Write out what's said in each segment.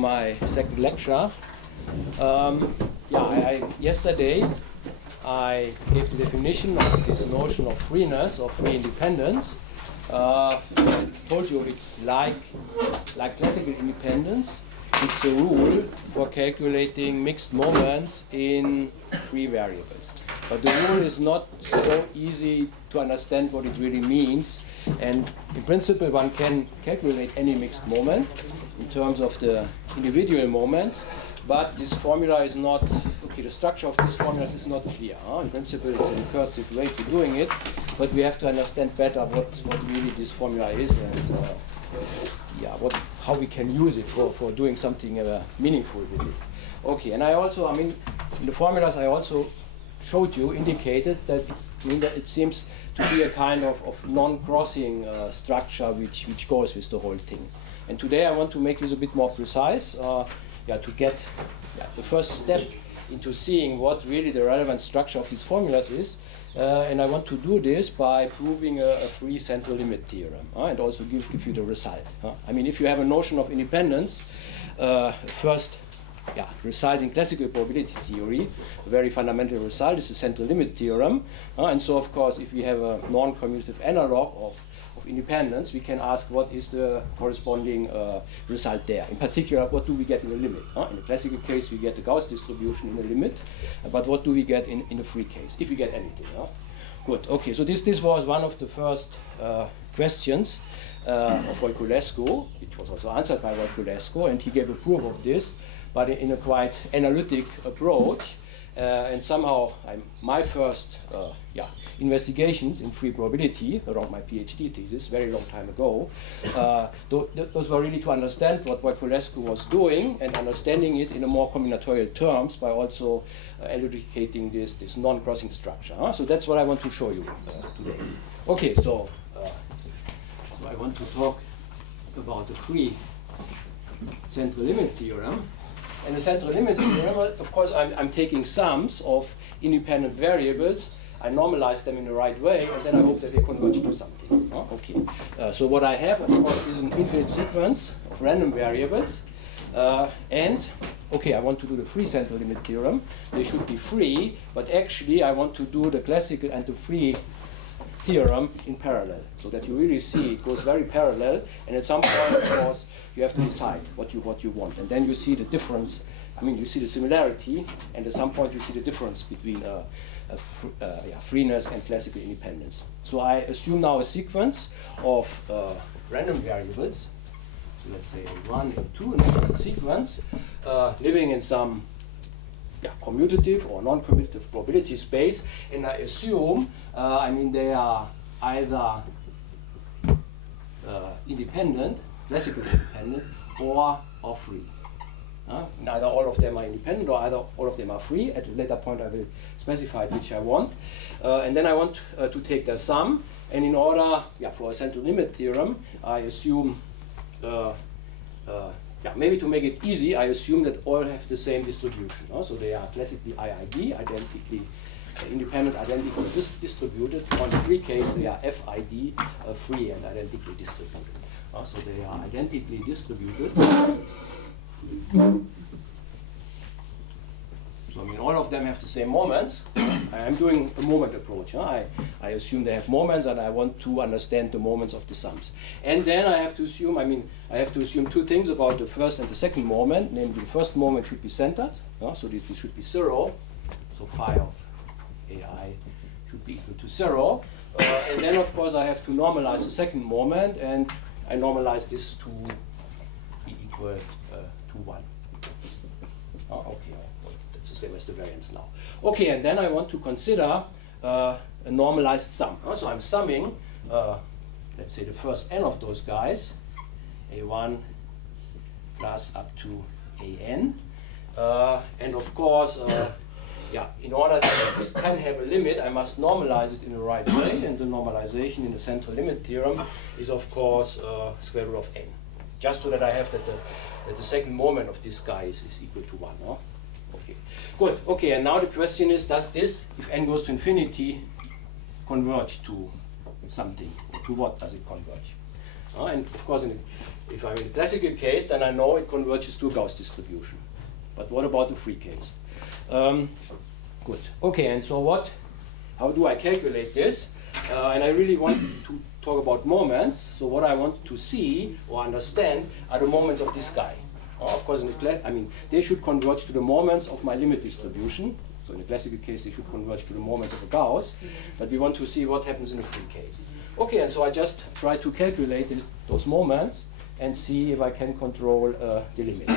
My second lecture. Yesterday I gave the definition of this notion of freeness or free independence. I told you it's like classical independence. It's a rule for calculating mixed moments in free variables. But the rule is not so easy to understand what it really means. And in principle, one can calculate any mixed moment in terms of the individual moments. But this formula is not, okay, the structure of these formulas is not clear. In principle, it's a recursive way to doing it. But we have to understand better what really this formula is and how we can use it for doing something meaningful with it. Okay, and in the formulas I also showed you, indicated that it seems to be a kind of non-crossing structure which goes with the whole thing. And today I want to make this a bit more precise, to get the first step into seeing what really the relevant structure of these formulas is. And I want to do this by proving a free central limit theorem, and also give you the result. If you have a notion of independence, first result in classical probability theory, a very fundamental result is the central limit theorem. And so, of course, if we have a non-commutative analog of independence, we can ask what is the corresponding result there. In particular, what do we get in a limit? In the classical case, we get the Gauss distribution in a limit, but what do we get in a free case, if we get anything? Good, okay, so this was one of the first questions of Voiculescu, which was also answered by Voiculescu, and he gave a proof of this, but in a quite analytic approach. And somehow my first investigations in free probability around my PhD thesis, very long time ago, those were really to understand what Voiculescu was doing and understanding it in a more combinatorial terms by also elucidating this non-crossing structure. So that's what I want to show you today. Okay, so I want to talk about the free central limit theorem. And the central limit theorem, of course, I'm taking sums of independent variables. I normalize them in the right way, and then I hope that they converge to something. Okay. So what I have, of course, is an infinite sequence of random variables. And, okay, I want to do the free central limit theorem. They should be free, but actually I want to do the classical and the free theorem in parallel, so that you really see it goes very parallel, and at some point, of course, you have to decide what you want, and then you see the difference. You see the similarity, and at some point you see the difference between freeness and classical independence. So I assume now a sequence of random variables. So let's say 1 and 2 in a sequence, living in some commutative or non-commutative probability space, and I assume they are either independent, classically independent, or free. Neither all of them are independent or either all of them are free. At a later point I will specify which I want. And then I want to take their sum, and in order for a central limit theorem, I assume maybe to make it easy, I assume that all have the same distribution. So they are classically IID, identically independent, identically distributed. On the free case, they are FID, free and identically distributed. So they are identically distributed. So all of them have the same moments. I'm doing a moment approach. I assume they have moments, and I want to understand the moments of the sums. And then I have to assume two things about the first and the second moment. Namely, the first moment should be centered. So this should be 0. So phi of AI should be equal to 0. And then, of course, I have to normalize the second moment, and I normalize this to be equal to 1. Okay. That's the same as the variance now. Okay, and then I want to consider a normalized sum. So I'm summing, let's say, the first n of those guys, A1 plus up to AN. And of course, in order that this can have a limit, I must normalize it in the right way. And the normalization in the central limit theorem is, of course, square root of n. Just so that I have that the second moment of this guy is equal to 1. Okay, good. Okay, and now the question is, does this, if n goes to infinity, converge to something? To what does it converge? And of course, if I'm in the classical case, then I know it converges to a Gauss distribution. But what about the free case? Good. Okay, and so how do I calculate this? And I really want to talk about moments. So what I want to see or understand are the moments of this guy. Of course, they should converge to the moments of my limit distribution. So in the classical case, they should converge to the moments of a Gauss. But we want to see what happens in a free case. Okay, and so I just try to calculate those moments and see if I can control the limit.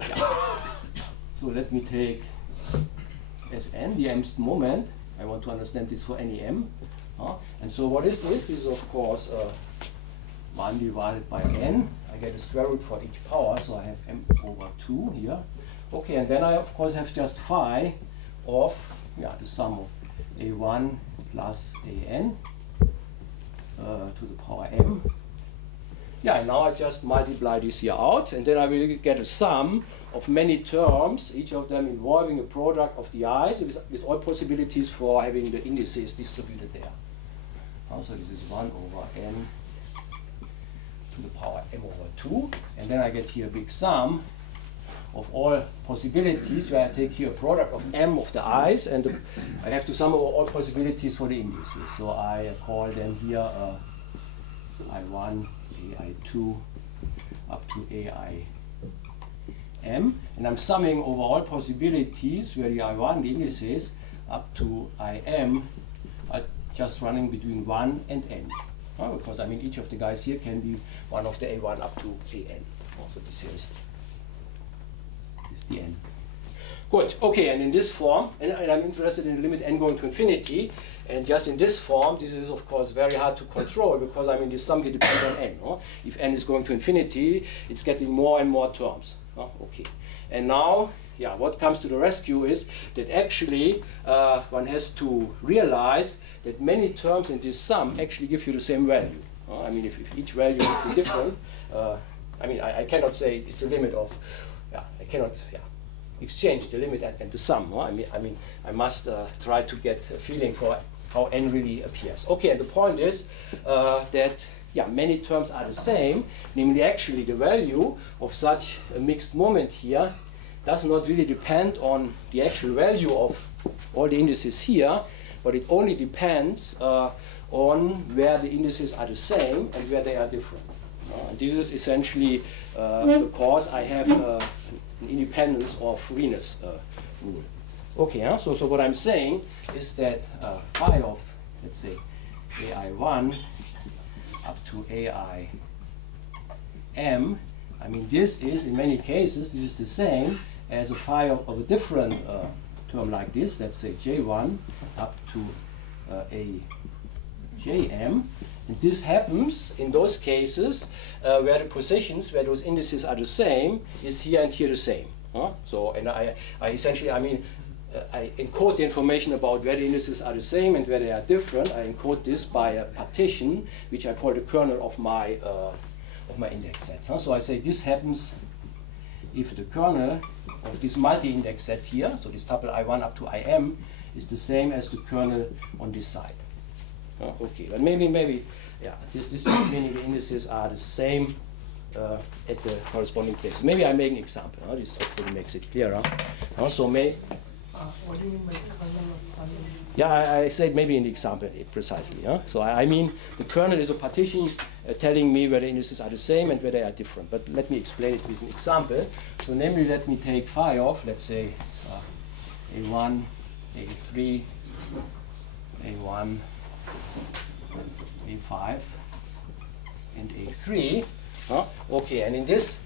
Yeah. So let me take Sn, the mth moment. I want to understand this for any m. And so what is this? This is of course 1 divided by n. I get a square root for each power, so I have m over 2 here. Okay, and then I of course have just phi of the sum of a1 plus an to the power m. Yeah, and now I just multiply this here out, and then I will get a sum of many terms, each of them involving a product of the i's with all possibilities for having the indices distributed there. So this is 1 over n to the power m over 2, and then I get here a big sum of all possibilities where I take here a product of m of the i's, and I have to sum over all possibilities for the indices. So I call them here I1, AI2 up to AI m, and I'm summing over all possibilities where the I1, the indices, up to IM are just running between 1 and n. Because each of the guys here can be one of the A1 up to AN. So this is the n. Good, okay, and in this form, and I'm interested in the limit n going to infinity, and just in this form, this is of course very hard to control because this sum here depends on n. If n is going to infinity, it's getting more and more terms. Okay, and now, what comes to the rescue is that actually one has to realize that many terms in this sum actually give you the same value. If each value is different, I cannot say it's a limit of, I cannot exchange the limit and the sum. I must try to get a feeling for how n really appears. Okay, and the point is that many terms are the same, namely actually the value of such a mixed moment here does not really depend on the actual value of all the indices here, but it only depends on where the indices are the same and where they are different. And this is essentially because I have an independence or freeness rule. Okay, so what I'm saying is that phi of, let's say, AI1 up to AI m, this is, in many cases, this is the same as a phi of a different term like this, let's say J1 up to a Jm. And this happens in those cases where the positions, where those indices are the same, is here and here the same. So, and I essentially, I encode the information about where the indices are the same and where they are different. I encode this by a partition, which I call the kernel of my index sets. So I say this happens if the kernel of this multi-index set here, so this tuple I1 up to IM, is the same as the kernel on this side. Okay, but maybe, this meaning the indices are the same at the corresponding place. Maybe I make an example. This hopefully makes it clearer. So what do you mean by kernel of IM? Yeah, I said maybe in the example precisely. So I mean the kernel is a partition telling me where the indices are the same and where they are different. But let me explain it with an example. So namely, let me take phi of, let's say, A1, A3, A1, A5, and A3. Okay, and in this,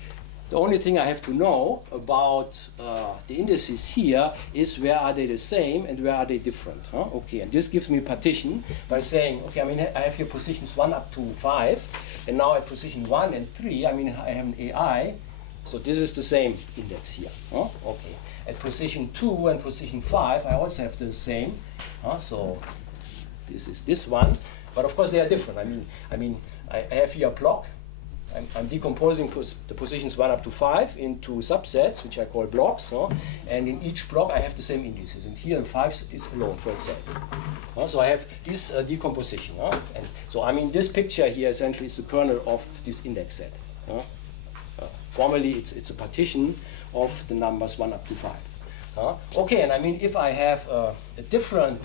the only thing I have to know about the indices here is where are they the same and where are they different. Okay, and this gives me a partition by saying, okay, I have here positions 1 up to 5, and now at position 1 and 3, I have an AI, so this is the same index here. Okay, at position 2 and position 5, I also have the same. So this is this one, but of course they are different. I have here a block I'm decomposing the positions 1 up to 5 into subsets, which I call blocks, and in each block I have the same indices, and here 5 is alone for itself. So I have this decomposition, and so I mean this picture here essentially is the kernel of this index set. Formally, it's a partition of the numbers 1 up to 5. Okay, and I mean if I have a different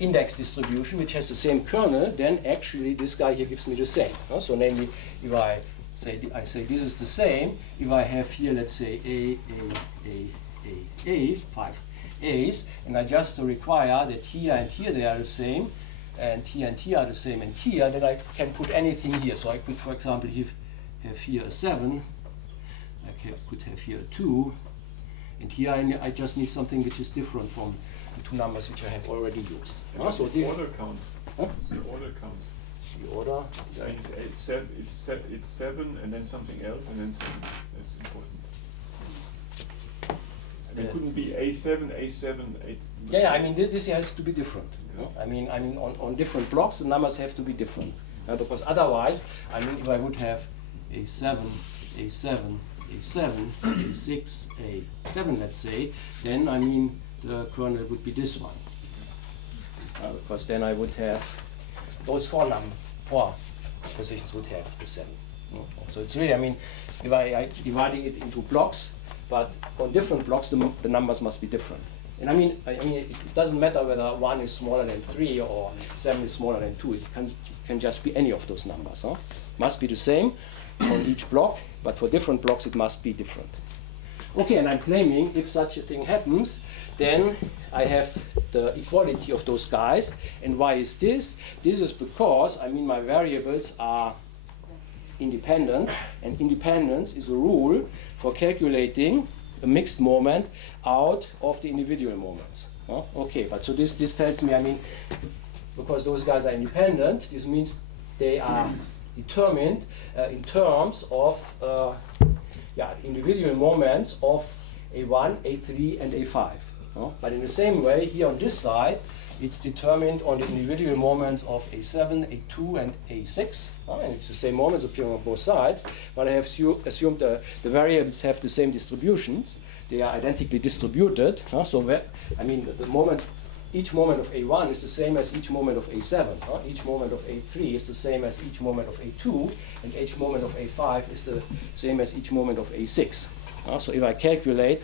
index distribution which has the same kernel, then actually this guy here gives me the same. So namely, if I say this is the same, if I have here, let's say A, 5 A's, and I just require that here and here they are the same, and here are the same, and here, then I can put anything here. So I could, for example, have here a 7, I could have here a 2, and here I just need something which is different from the two numbers which I have already used. So the order counts. Huh? The order counts. The order? Yeah. It's 7 and then something else and then 7. That's important. And it couldn't be A7, A7, A. Yeah, I mean this has to be different. Okay. I mean on different blocks the numbers have to be different. Because otherwise, I mean if I would have A7, A7, A7, A6, A7, let's say, then I mean the kernel would be this one. Because then I would have those four positions would have the 7. So it's really, I mean, if I dividing it into blocks, but on different blocks the numbers must be different. And I mean it doesn't matter whether 1 is smaller than 3 or 7 is smaller than 2. It can just be any of those numbers. Must be the same on each block, but for different blocks it must be different. Okay, and I'm claiming if such a thing happens, then I have the equality of those guys. And why is this? This is because, I mean, my variables are independent, and independence is a rule for calculating a mixed moment out of the individual moments. Okay, but so this tells me, I mean, because those guys are independent, this means they are determined in terms of individual moments of A1, A3, and A5. But in the same way, here on this side, it's determined on the individual moments of A7, A2, and A6. And it's the same moments appearing on both sides. But I have assumed the variables have the same distributions. They are identically distributed. So I mean, each moment of A1 is the same as each moment of A7. Each moment of A3 is the same as each moment of A2, and each moment of A5 is the same as each moment of A6. So if I calculate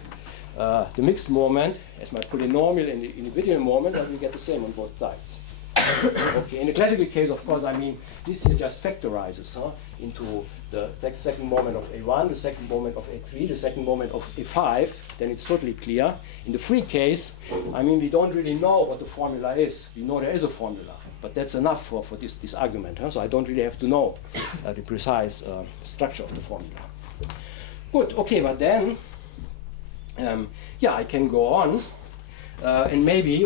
the mixed moment as my polynomial in the individual moment, I will get the same on both sides. Okay, in the classical case, of course, I mean, this here just factorizes into the second moment of A1, the second moment of A3, the second moment of A5, then it's totally clear. In the free case, I mean, we don't really know what the formula is. We know there is a formula, but that's enough for this argument. So I don't really have to know the precise structure of the formula. Good, okay, but then, I can go on, and maybe,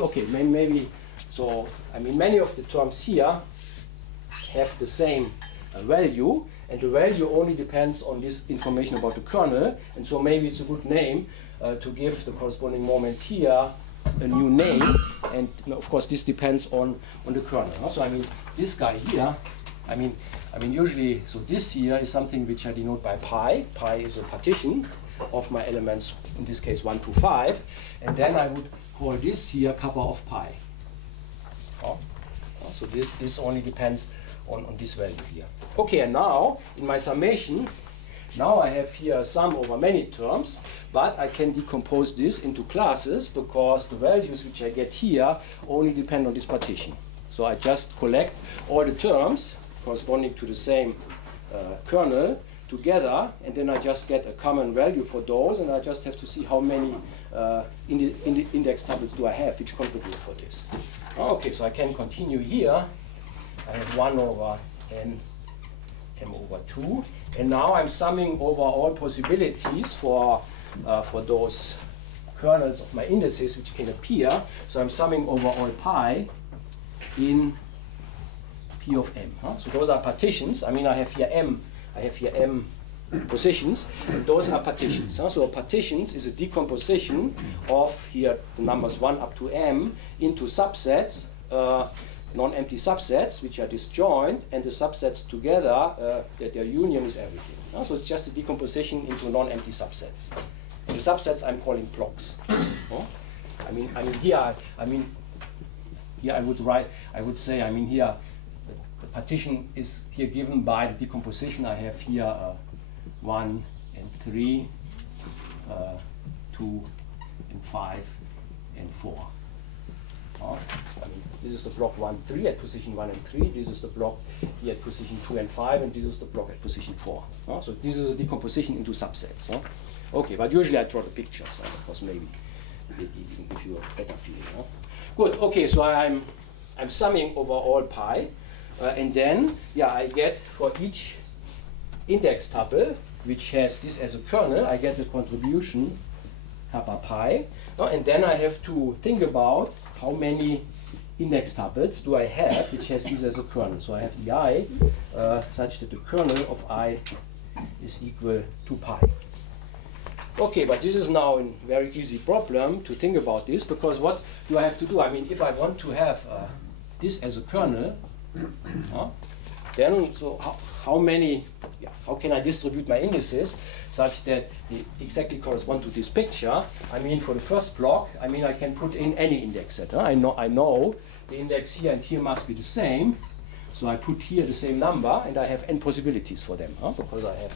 so, I mean, many of the terms here have the same value, and the value only depends on this information about the kernel, and so maybe it's a good name to give the corresponding moment here a new name, and of course this depends on the kernel. So I mean, this guy here, I mean usually, so this here is something which I denote by pi. Pi is a partition of my elements, in this case 1 to 5, and then I would call this here kappa of pi. So this only depends on this value here. Okay, and now in my summation, now I have here a sum over many terms, but I can decompose this into classes because the values which I get here only depend on this partition. So I just collect all the terms corresponding to the same kernel together, and then I just get a common value for those, and I just have to see how many index tuplets do I have which contribute for this. Okay, so I can continue here. I have 1 over n m over 2, and now I'm summing over all possibilities for those kernels of my indices which can appear. So I'm summing over all pi in p of m. So those are partitions. I mean, I have here m positions, and those are partitions. So partitions is a decomposition of here the numbers 1 up to m into subsets non-empty subsets which are disjoint, and the subsets together, that their union is everything. So it's just a decomposition into non-empty subsets. And the subsets I'm calling blocks. Here I would say, here the partition is here given by the decomposition. I have here 1 and 3, 2 and 5 and 4. This is the block 1, 3 at position 1 and 3. This is the block here at position 2 and 5, and this is the block at position 4. So this is a decomposition into subsets. Okay, but usually I draw the pictures, because maybe it even give you a better feeling. Good. Okay, so I'm summing over all pi, and then I get for each index tuple which has this as a kernel, I get the contribution kappa pi, and then I have to think about how many index tuples do I have which has this as a kernel. So I have ei such that the kernel of I is equal to pi. Okay, but this is now a very easy problem to think about this, because what do I have to do? If I want to have this as a kernel, then so how can I distribute my indices such that they exactly correspond to this picture? For the first block, I can put in any index set. I know the index here and here must be the same, so I put here the same number, and I have n possibilities for them, because I have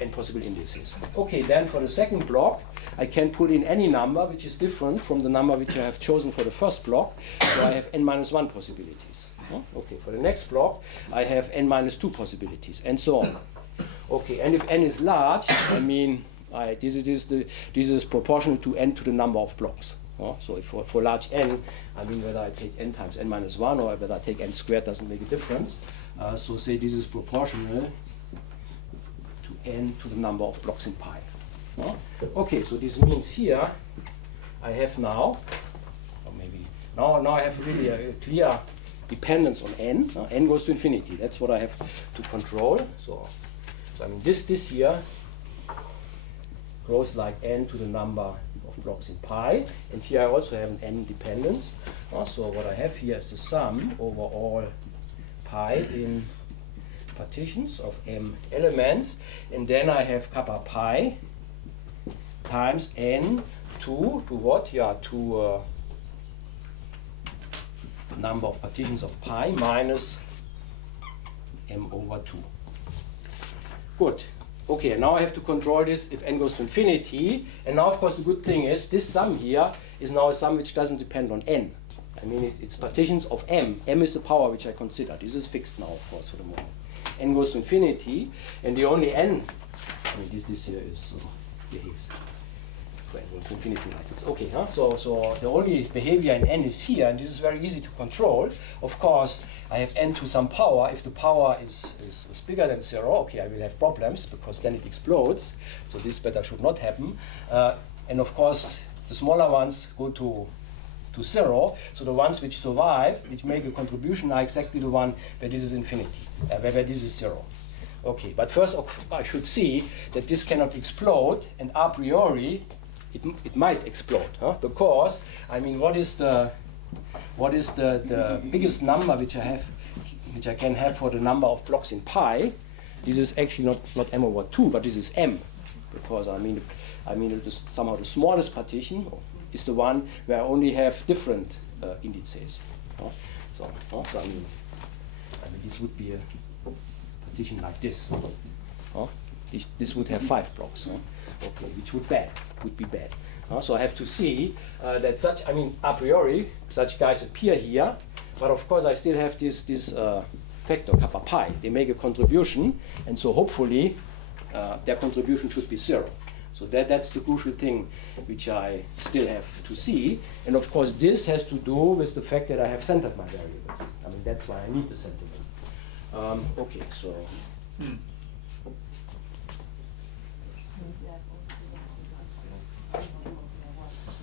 n possible indices. Okay, then for the second block, I can put in any number which is different from the number which I have chosen for the first block, so I have n-1 possibilities. Okay, for the next block, I have n-2 possibilities, and so on. Okay, and if n is large, this is proportional to n to the number of blocks. So if for large n, whether I take n times n-1 or whether I take n squared doesn't make a difference. So say this is proportional to n to the number of blocks in pi. Okay, so this means here I have now, or maybe now I have really a clear dependence on n. N goes to infinity. That's what I have to control. So this here grows like n to the number of blocks in pi, and here I also have an n dependence. So what I have here is the sum over all pi in partitions of m elements, and then I have kappa pi times n to what? To the number of partitions of pi minus m over 2. Good. Okay, and now I have to control this if n goes to infinity. And now, of course, the good thing is this sum here is now a sum which doesn't depend on n. It's partitions of m. M is the power which I consider. This is fixed now, of course, for the moment. N goes to infinity, and the only n, this here is behaves when n goes to infinity like this. Okay, so the only behavior in n is here, and this is very easy to control. Of course, I have n to some power. If the power is bigger than 0, okay, I will have problems, because then it explodes. So this better should not happen. And of course, the smaller ones go to 0. So the ones which survive, which make a contribution, are exactly the one where this is infinity, where this is 0. Okay, but first I should see that this cannot explode, and a priori it might explode, because what is the biggest number which I can have for the number of blocks in pi? This is actually not m over 2, but this is m, because it is somehow the smallest partition is the one where I only have different indices. This would be a partition like this. This would have 5 blocks. Okay, which would be bad. So I have to see that such, a priori, such guys appear here, but of course I still have this factor kappa pi. They make a contribution, and so hopefully their contribution should be 0. So that's the crucial thing which I still have to see. And of course this has to do with the fact that I have centered my variables. That's why I need the centerment. Okay, so.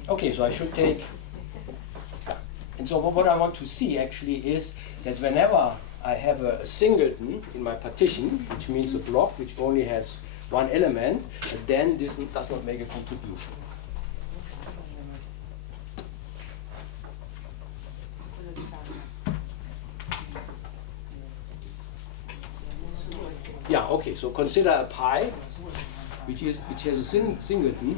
Okay, so I should take, and so what I want to see actually is that whenever I have a singleton in my partition, which means a block which only has one element, then this does not make a contribution. yeah, okay, so consider a pi which has a singleton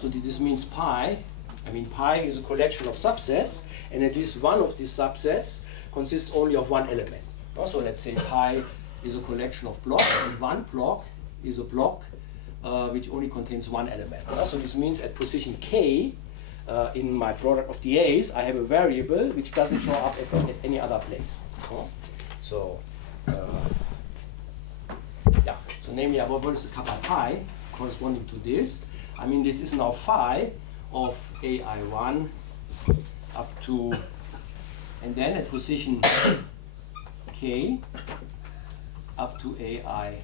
so this means pi. I mean, pi is a collection of subsets, and at least one of these subsets consists only of one element. So let's say pi is a collection of blocks, and one block is a block which only contains one element. So this means at position k in my product of the A's, I have a variable which doesn't show up at any other place. So yeah, so namely, what is the kappa pi corresponding to this? I mean, this is now phi of AI1 up to, and then at position k up to AIM.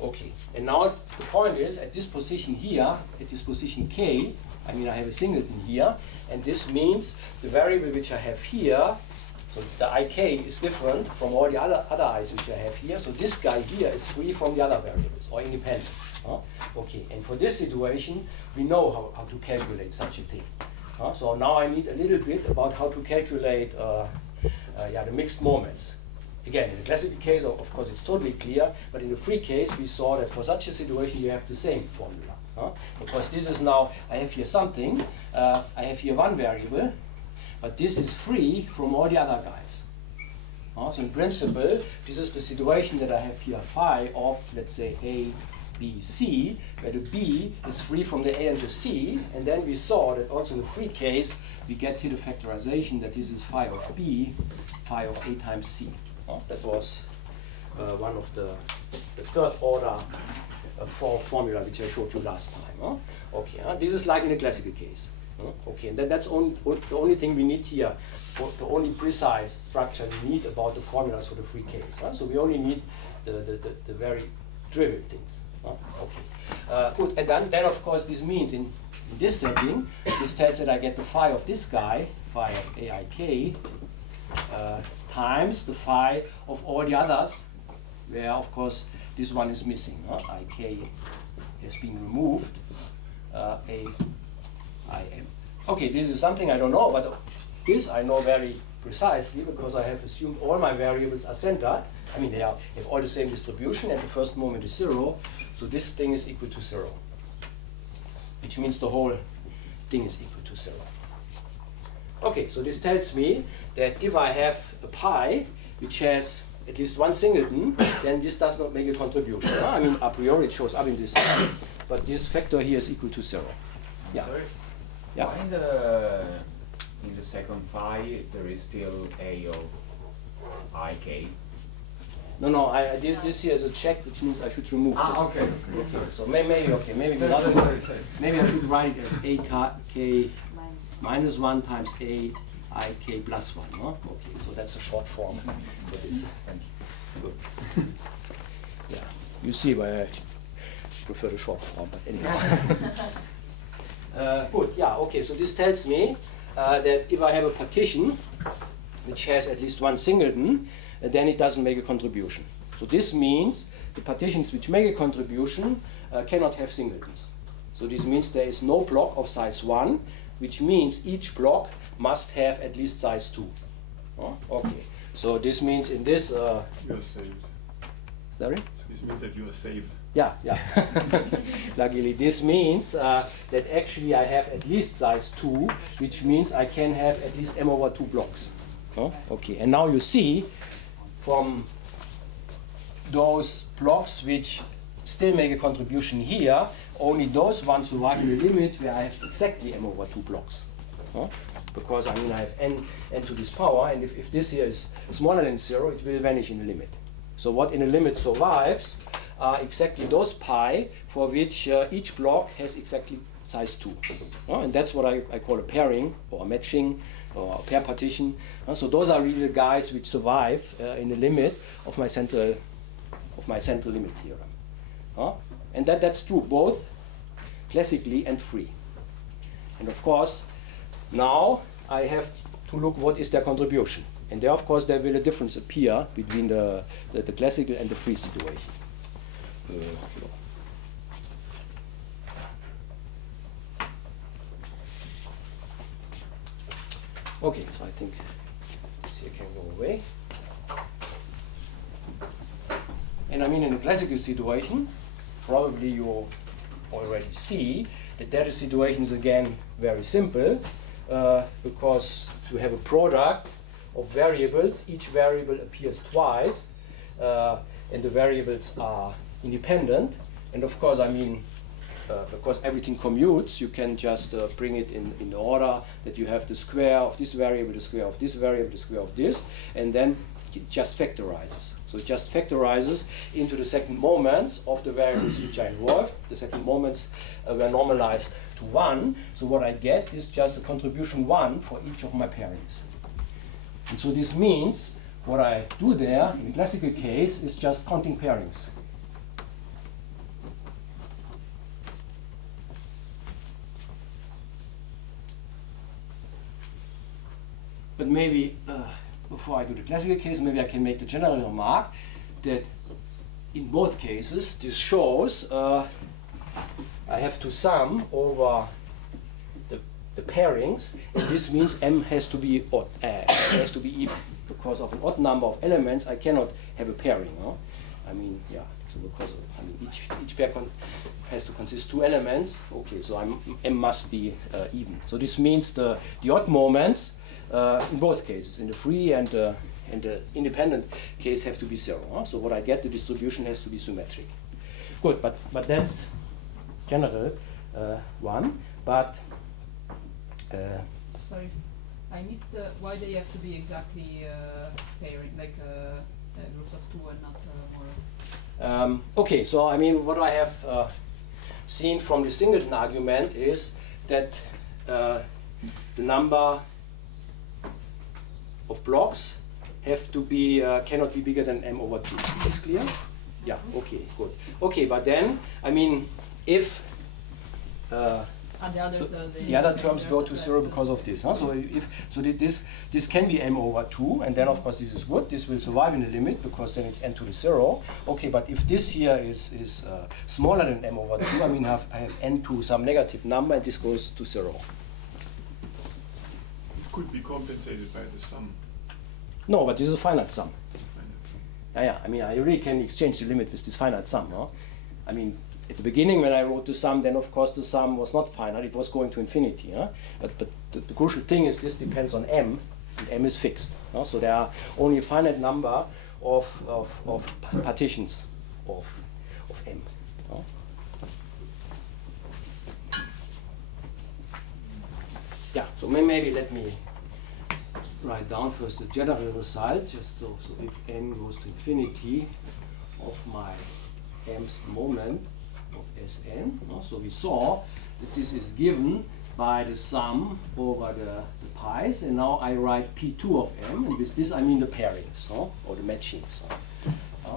Okay, and now the point is, at this position here, at this position k, I mean I have a singleton here, and this means the variable which I have here, so the ik is different from all the other i's which I have here, so this guy here is free from the other variables, or independent. Okay, and for this situation, we know how to calculate such a thing. So now I need a little bit about how to calculate the mixed moments. Again, in the classical case, of course, it's totally clear, but in the free case, we saw that for such a situation, you have the same formula. Because this is now, I have here something, I have here one variable, but this is free from all the other guys. So in principle, this is the situation that I have here phi of, let's say, A, B, C, where the B is free from the A and the C, and then we saw that also in the free case, we get here the factorization that this is phi of B, phi of A times C. That was one of the third order formula which I showed you last time. Okay, this is like in the classical case. Okay, and that's the only thing we need here, the only precise structure we need about the formulas for the free case. So we only need the very trivial things. Okay, good. And then of course this means in this setting, this tells that I get the phi of this guy, phi of AIK, times the phi of all the others, where of course this one is missing. Ik has been removed. AIM. Okay, this is something I don't know, but this I know very precisely because I have assumed all my variables are centered. I mean, they have all the same distribution, and the first moment is 0, so this thing is equal to 0, which means the whole thing is equal to 0. Okay, so this tells me that if I have a pi which has at least one singleton, then this does not make a contribution. I mean, a priori it shows up in this, but this factor here is equal to 0. Yeah. Sorry? Yeah. Why in the second phi there is still A of ik? No, I did this here as a check, which means I should remove this. Okay. So maybe I should write it as AK minus 1 times AIK plus 1. No? Okay, so that's a short form for this. Thank you. Good. Yeah, you see why I prefer the short form, but anyway. Good, yeah, okay, so this tells me that if I have a partition which has at least one singleton, then it doesn't make a contribution. So this means the partitions which make a contribution cannot have singletons. So this means there is no block of size 1, which means each block must have at least size 2. Okay, so this means in this... You are saved. Sorry? This means that you are saved. Yeah. Luckily, this means that actually I have at least size 2, which means I can have at least m over 2 blocks. Okay, and now you see from those blocks which still make a contribution here, only those ones survive in the limit where I have exactly m over 2 blocks. Because I mean I have n to this power, and if this here is smaller than 0, it will vanish in the limit. So what in the limit survives are exactly those pi for which each block has exactly size 2. And that's what I call a pairing or a matching or a pair partition. So those are really the guys which survive in the limit of my central limit theorem. And that's true both classically and free. And of course, now I have to look what is their contribution. And there, of course, there will a difference appear between the classical and the free situation. Okay, so I think this here can go away. And I mean, in a classical situation, probably you already see that the situation is again very simple, because to have a product of variables, each variable appears twice, and the variables are independent. And of course, I mean, because everything commutes, you can just bring it in order that you have the square of this variable, the square of this variable, the square of this, and then it just factorizes. So it just factorizes into the second moments of the variables which are involved. The second moments were normalized to 1. So what I get is just a contribution 1 for each of my pairings. And so this means what I do there in the classical case is just counting pairings. But maybe before I do the classical case, maybe I can make the general remark that in both cases, this shows I have to sum over the pairings, and this means M has to be odd, has to be even. Because of an odd number of elements, I cannot have a pairing. No? I mean, yeah. So because I mean, each pair has to consist 2 elements. Okay, so M must be even. So this means the odd moments in both cases, in the free and the independent case, have to be 0. Huh? So what I get, the distribution has to be symmetric. Good, but that's general one. But sorry, I missed why they have to be exactly pairing, like groups of 2 and not more. Okay, so I mean, what I have seen from the singleton argument is that the number of blocks have to be cannot be bigger than m over 2. That's clear? Yeah. Okay. Good. Okay, but then I mean, if and the others, the other terms go to 0 because of this. Huh? So this can be m over 2, and then of course this is good. This will survive in the limit because then it's n to the 0. Okay, but if this here is smaller than m over 2, I mean I have n to some negative number, and this goes to 0. Could be compensated by the sum. No, but this is a finite sum. Yeah. I mean, I really can exchange the limit with this finite sum. Huh? I mean, at the beginning when I wrote the sum, then of course the sum was not finite; it was going to infinity. Huh? But the crucial thing is this depends on m, and m is fixed. Huh? So there are only a finite number of partitions of m. Huh? Yeah. So maybe let me write down first the general result, just so if n goes to infinity of my mth moment of Sn. So we saw that this is given by the sum over the pi's, and now I write P2 of m, and with this I mean the pairings, or the matchings.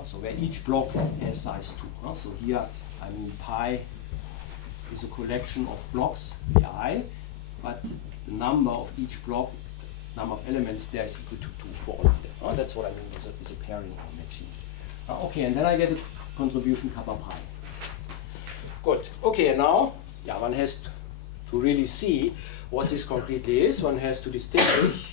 So where each block has size 2. So here I mean pi is a collection of blocks, pi, but the number of each block, number of elements there is equal to 2 for all of them. That's what I mean with a pairing or matching. Okay, and then I get a contribution kappa pi. Good. Okay, and now, yeah, one has to really see what this concretely is. One has to distinguish,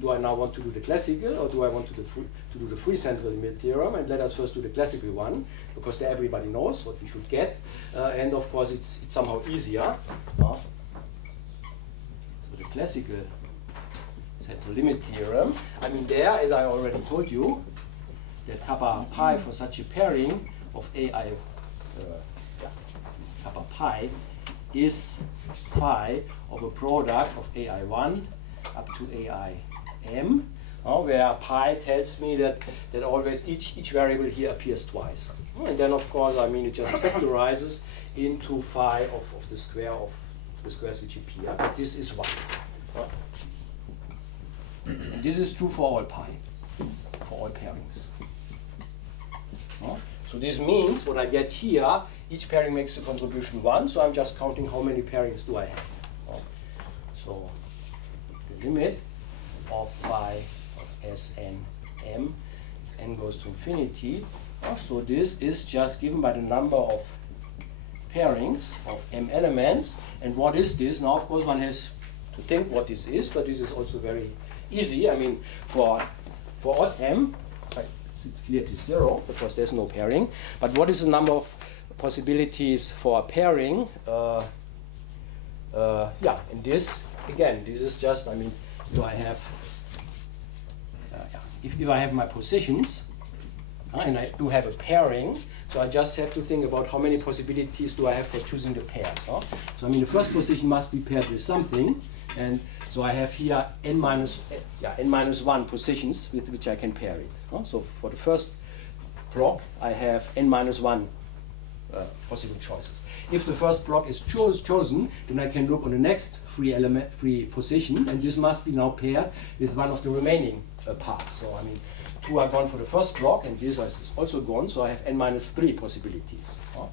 do I now want to do the classical, or do I want to do the free central limit theorem? And let us first do the classical one, because there everybody knows what we should get. And of course, it's somehow easier. So the classical central limit theorem, I mean there, as I already told you, that kappa pi for such a pairing of ai, kappa pi is phi of a product of ai1 up to aim, where pi tells me that always each variable here appears twice. And then of course, I mean it just factorizes into phi of the square of the squares which appear, but this is 1. And this is true for all pi, for all pairings. So this means what I get here, each pairing makes a contribution 1, so I'm just counting how many pairings do I have. So the limit of phi of Sn m, n goes to infinity. So this is just given by the number of pairings of m elements. And what is this? Now of course one has to think what this is, but this is also very easy. I mean, for odd m, it's clear it is 0 because there's no pairing. But what is the number of possibilities for a pairing? Yeah, and this, again, this is just, I mean, do I have, if I have my positions, and I do have a pairing, so I just have to think about how many possibilities do I have for choosing the pairs. So I mean, the first position must be paired with something, and so I have here n minus 1 positions with which I can pair it. So for the first block, I have n minus 1 possible choices. If the first block is chosen, then I can look on the next free position, and this must be now paired with one of the remaining parts. So I mean, 2 are gone for the first block, and this is also gone, so I have n minus 3 possibilities. So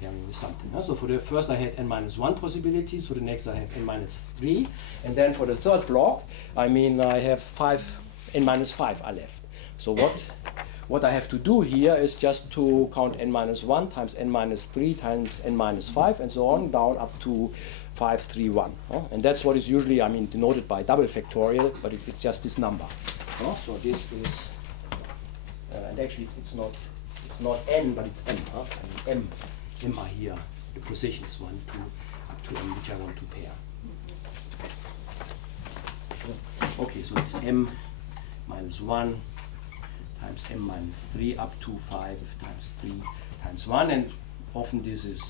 pairing with something. So for the first I had n minus 1 possibilities, for the next I have n minus 3, and then for the third block, I mean, I have n minus 5 are left. So what I have to do here is just to count n minus 1 times n minus 3 times n minus 5 and so on down up to 5, 3, 1. And that's what is usually, I mean, denoted by double factorial, but it's just this number. So this is, and actually it's not n, but it's m. I mean, m are here the positions 1, 2, up to m, which I want to pair. Okay, so it's m minus 1 times m minus 3 up to 5 times 3 times 1, and often this is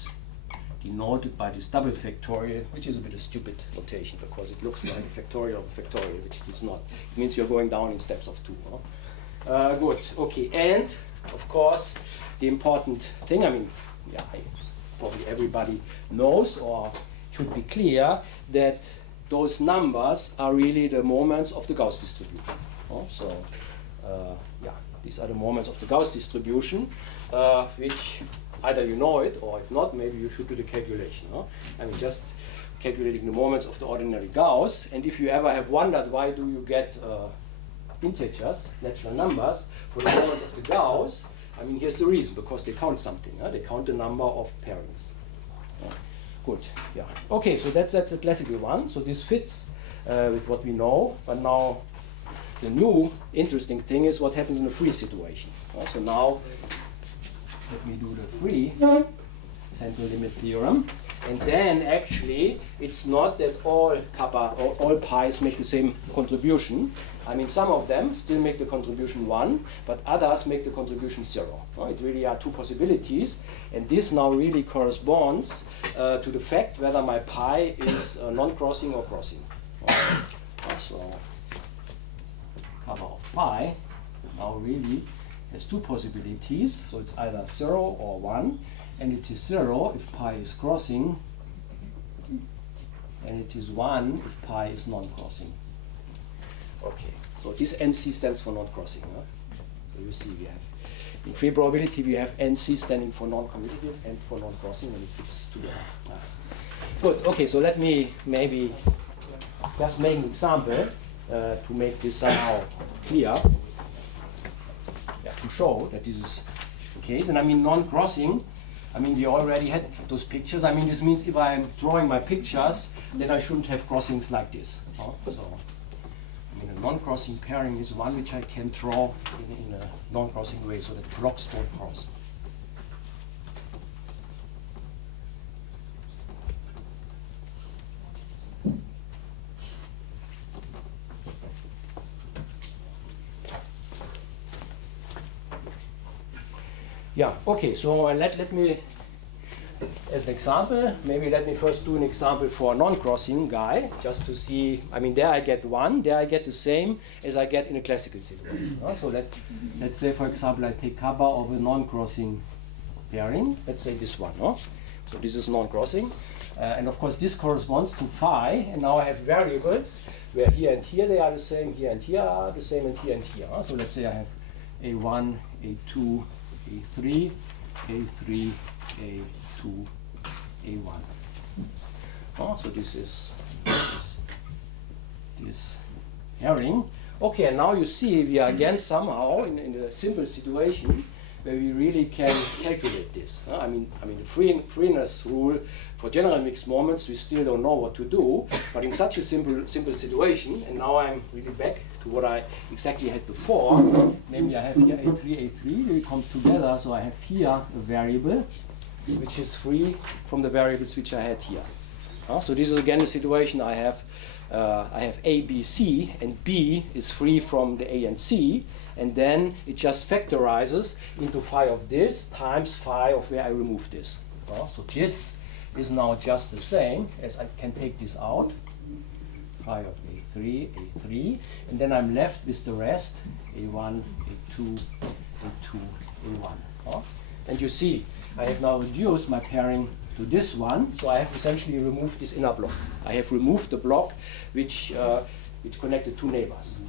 denoted by this double factorial, which is a bit of stupid notation because it looks like a factorial of a factorial, which it is not. It means you're going down in steps of 2. Good, okay, and of course the important thing, I mean, yeah, probably everybody knows or should be clear that those numbers are really the moments of the Gauss distribution. So yeah, these are the moments of the Gauss distribution, which either you know it, or if not, maybe you should do the calculation. I mean, just calculating the moments of the ordinary Gauss. And if you ever have wondered why do you get integers, natural numbers, for the moments of the Gauss, I mean, here's the reason, because they count something. They count the number of pairings. Good, yeah. Okay, so that's a classical one. So this fits with what we know, but now the new interesting thing is what happens in a free situation. So now, let me do the free central limit theorem. And then actually, it's not that all kappa or all pi's make the same contribution. I mean, some of them still make the contribution 1, but others make the contribution 0. It really are 2 possibilities. And this now really corresponds to the fact whether my pi is non-crossing or crossing. So kappa of pi now really has 2 possibilities, so it's either 0 or 1, and it is 0 if pi is crossing, and it is 1 if pi is non-crossing. Okay, so this NC stands for non-crossing. So you see we have, in free probability we have NC standing for non-commutative and for non-crossing, and it fits together. Good, okay, so let me maybe just make an example to make this somehow clear. To show that this is the case. And I mean, non-crossing, I mean, we already had those pictures. I mean, this means if I'm drawing my pictures, then I shouldn't have crossings like this. So, I mean, a non-crossing pairing is one which I can draw in a non-crossing way so that blocks don't cross. Yeah, okay, so let me, as an example, maybe let me first do an example for a non-crossing guy, just to see, I mean, there I get 1, there I get the same as I get in a classical situation. So let's say, for example, I take kappa of a non-crossing pairing, let's say this one. So this is non-crossing, and of course this corresponds to phi, and now I have variables where here and here they are the same, here and here are the same, and here and here. So let's say I have A1, A2, A3, A3, A2, A1. So this is this pairing. Okay, and now you see we are again somehow in a simple situation where we really can calculate this. I mean the freeness rule for general mixed moments, we still don't know what to do. But in such a simple situation, and now I'm really back to what I exactly had before. Namely, I have here A3, A3. They come together, so I have here a variable which is free from the variables which I had here. So this is again the situation I have A, B, C, and B is free from the A and C, and then it just factorizes into phi of this times phi of where I remove this. So this is now just the same as I can take this out, phi of A3, A3, and then I'm left with the rest, A1, A2, A2, A1. And you see, I have now reduced my pairing to this one, so I have essentially removed this inner block. I have removed the block which connected two neighbors.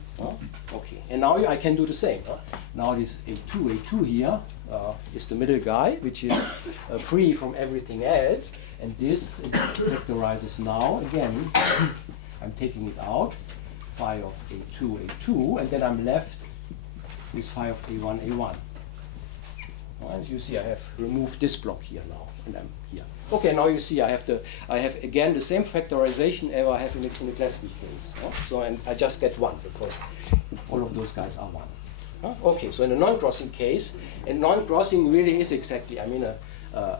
Okay, and now I can do the same. Now this A2 here is the middle guy, which is free from everything else, and this factorizes now again. I'm taking it out, phi of A2, and then I'm left with phi of A1, A1. As you see, I have removed this block here now, and I'm here. Okay, now you see I have again the same factorization as I have in the classical case. So and I just get 1 because all of those guys are 1. Okay, so in the non-crossing case, and non-crossing really is exactly, I mean, a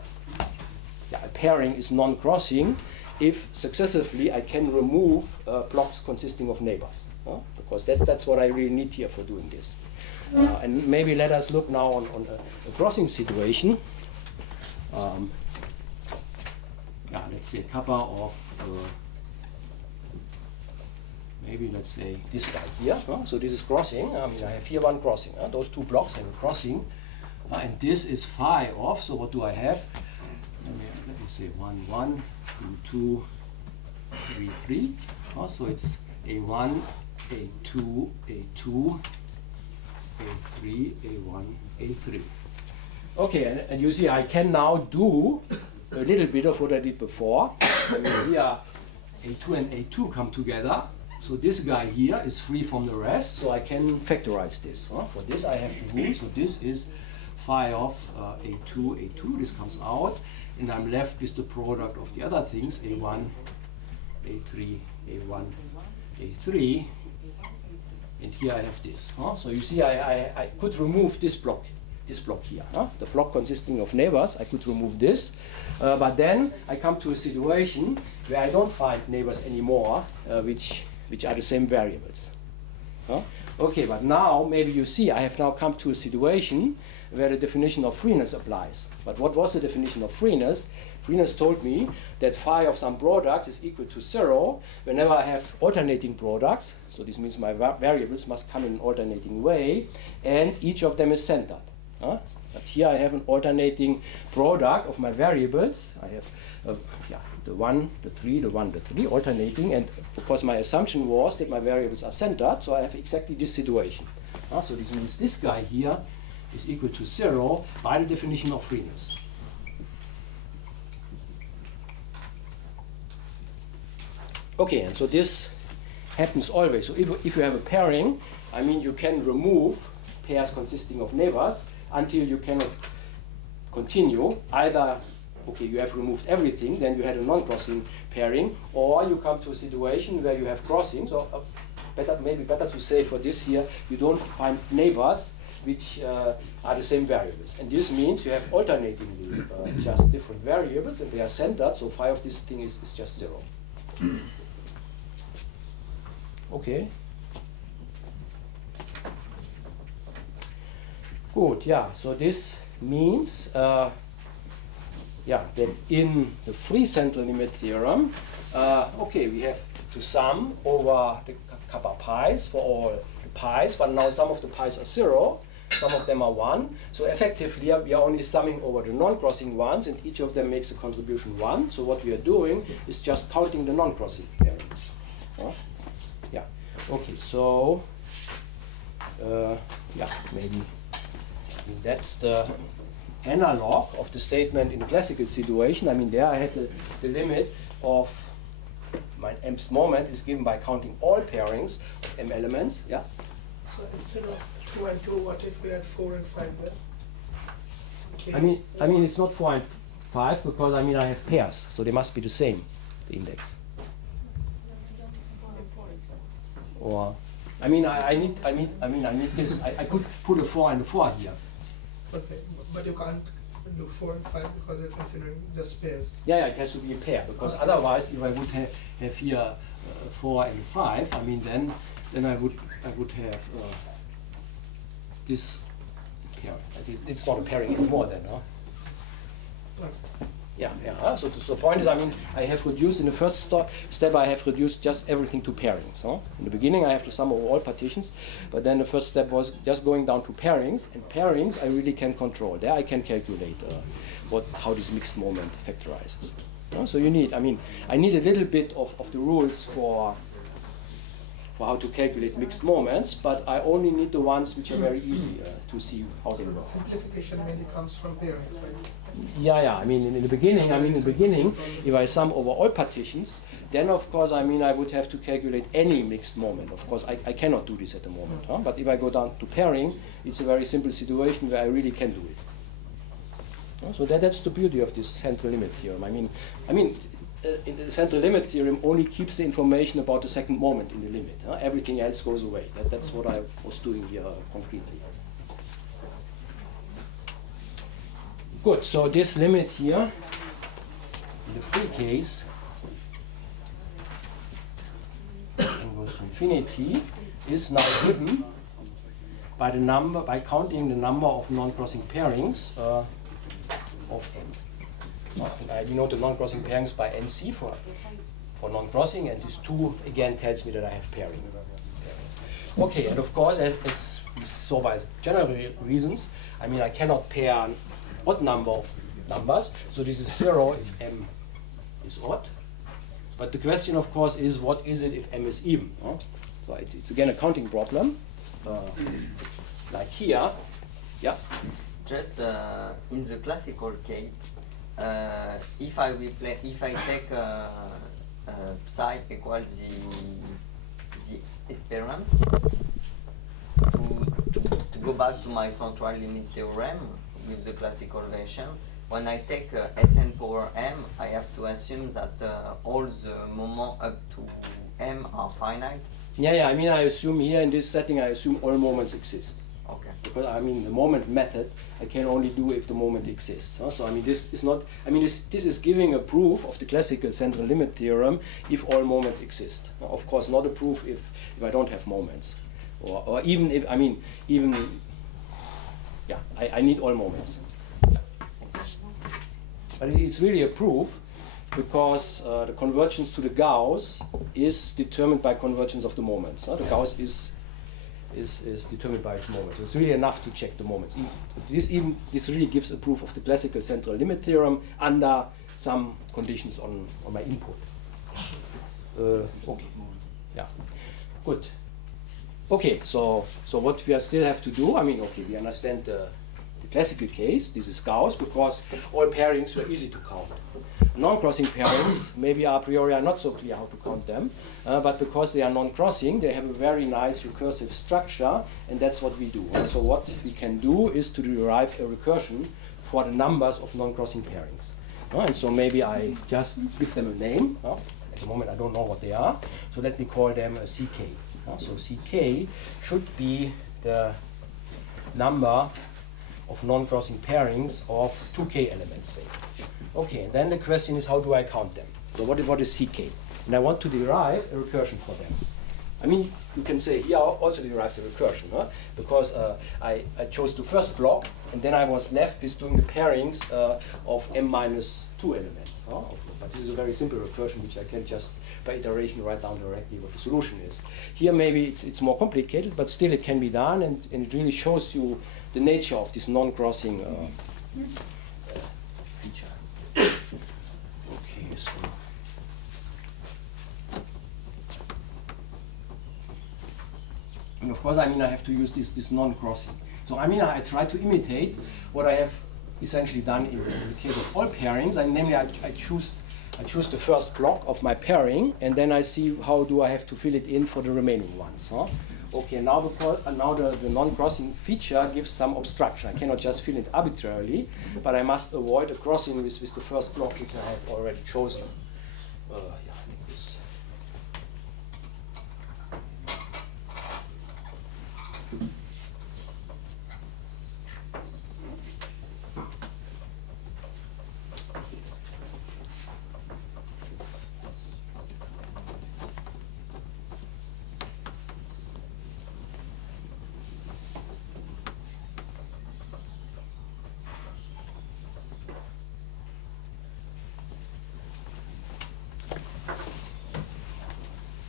pairing is non-crossing if successively I can remove blocks consisting of neighbors, because that's what I really need here for doing this. And maybe let us look now on a crossing situation. Let's say a kappa of, maybe let's say this guy here. So this is crossing. I mean, I have here one crossing. Those two blocks have a crossing. And this is phi of, so what do I have? Let me say 1, 1, 2, 2, 3, 3. So it's A1, A2, A2, A3, A1, A3. Okay, and you see I can now do a little bit of what I did before. I mean, here A2 and A2 come together. So this guy here is free from the rest, so I can factorize this. For this I have to do, so this is phi of A2, A2, this comes out, and I'm left with the product of the other things, A1, A3, A1, A3, and here I have this. So you see I could remove this block here. The block consisting of neighbors, I could remove this, but then I come to a situation where I don't find neighbors anymore, which are the same variables. Okay, but now maybe you see I have now come to a situation where the definition of freeness applies. But what was the definition of freeness? Freeness told me that phi of some product is equal to 0 whenever I have alternating products. So this means my variables must come in an alternating way, and each of them is centered. But here I have an alternating product of my variables. I have the 1, the 3, the 1, the 3 alternating, and because my assumption was that my variables are centered, so I have exactly this situation. So this means this guy here is equal to 0 by the definition of freeness. Okay, and so this happens always. So if you have a pairing, I mean you can remove pairs consisting of neighbors until you cannot continue. Either, okay, you have removed everything, then you had a non-crossing pairing, or you come to a situation where you have crossing. So maybe better to say for this here, you don't find neighbors which are the same variables. And this means you have alternatingly just different variables, and they are centered, so phi of this thing is just 0. Okay. Good, yeah, so this means that in the free central limit theorem, okay, we have to sum over the kappa pi's for all the pi's, but now some of the pi's are 0, some of them are 1. So effectively, we are only summing over the non-crossing ones, and each of them makes a contribution 1. So what we are doing is just counting the non-crossing pairings. Okay, so maybe that's the analog of the statement in the classical situation. I mean, there I had the limit of my mth moment is given by counting all pairings of m elements. Yeah. So instead of 2 and 2, what if we had 4 and 5 then? Okay. I mean, it's not 4 and 5 because I mean I have pairs, so they must be the same, the index. Or, I mean, I need this. I could put a 4 and a 4 here. Okay, but you can't do 4 and 5 because you're considering just pairs. Yeah, it has to be a pair because otherwise, if I would have here 4 and 5, I mean then I would have this pair. It's not a pairing anymore then, huh? Okay. Yeah. So the point is, I mean, I have reduced in the first step. I have reduced just everything to pairings. Huh? In the beginning, I have the sum of all partitions, but then the first step was just going down to pairings. And pairings, I really can control. There, I can calculate how this mixed moment factorizes. So you need, I need a little bit of the rules for how to calculate mixed moments, but I only need the ones which are very easy to see how they So the work. simplification mainly comes from pairings, right? Yeah. I mean, in the beginning, if I sum over all partitions, then of course, I would have to calculate any mixed moment. Of course, I cannot do this at the moment. Huh? But if I go down to pairing, it's a very simple situation where I really can do it. So that's the beauty of this central limit theorem. In the central limit theorem only keeps the information about the second moment in the limit. Huh? Everything else goes away. That's what I was doing here concretely. Good, so this limit here, in the free case, goes to infinity, is now given by counting the number of non-crossing pairings of n. I denote the non-crossing pairings by nc for non-crossing, and this 2 again tells me that I have pairing. Okay, and of course, as we saw by general reasons, I cannot pair an odd number of numbers, so this is 0 if m is odd. But the question, of course, is what is it if m is even? Huh? So it's again a counting problem, like here. Yeah. Just in the classical case, if I take psi equals the experience to go back to my central limit theorem with the classical version, when I take Sn power m, I have to assume that all the moments up to m are finite. Yeah. I assume here in this setting, I assume all moments exist. Okay. Because the moment method I can only do if the moment exists. Huh? So this is not. This is giving a proof of the classical central limit theorem if all moments exist. Of course, not a proof if I don't have moments, or even if I need all moments. But it's really a proof because the convergence to the Gauss is determined by convergence of the moments. The Gauss is determined by its moments. So it's really enough to check the moments. This really gives a proof of the classical central limit theorem under some conditions on my input. Okay. Yeah. Good. Okay. So what we still have to do? We understand the classical case. This is Gauss because all pairings were easy to count. Non-crossing pairings, maybe a priori are not so clear how to count them, but because they are non-crossing, they have a very nice recursive structure, and that's what we do. So what we can do is to derive a recursion for the numbers of non-crossing pairings. And so maybe I just give them a name. At the moment I don't know what they are, so let me call them a CK. So CK should be the number of non-crossing pairings of 2k elements, say. Okay, and then the question is how do I count them? So what is CK? And I want to derive a recursion for them. You can say here I also derived the recursion, huh? Because I chose the first block, and then I was left with doing the pairings of m minus 2 elements. Huh? But this is a very simple recursion, which I can just by iteration write down directly what the solution is. Here maybe it's more complicated, but still it can be done, and it really shows you the nature of this non-crossing feature. Okay, so. And of course, I have to use this non-crossing. So I try to imitate what I have essentially done in the case of all pairings. Namely, I choose the first block of my pairing, and then I see how do I have to fill it in for the remaining ones. Huh? Okay, now now the non-crossing feature gives some obstruction. I cannot just fill it arbitrarily, but I must avoid a crossing with the first block which I have already chosen. Yeah, I think this.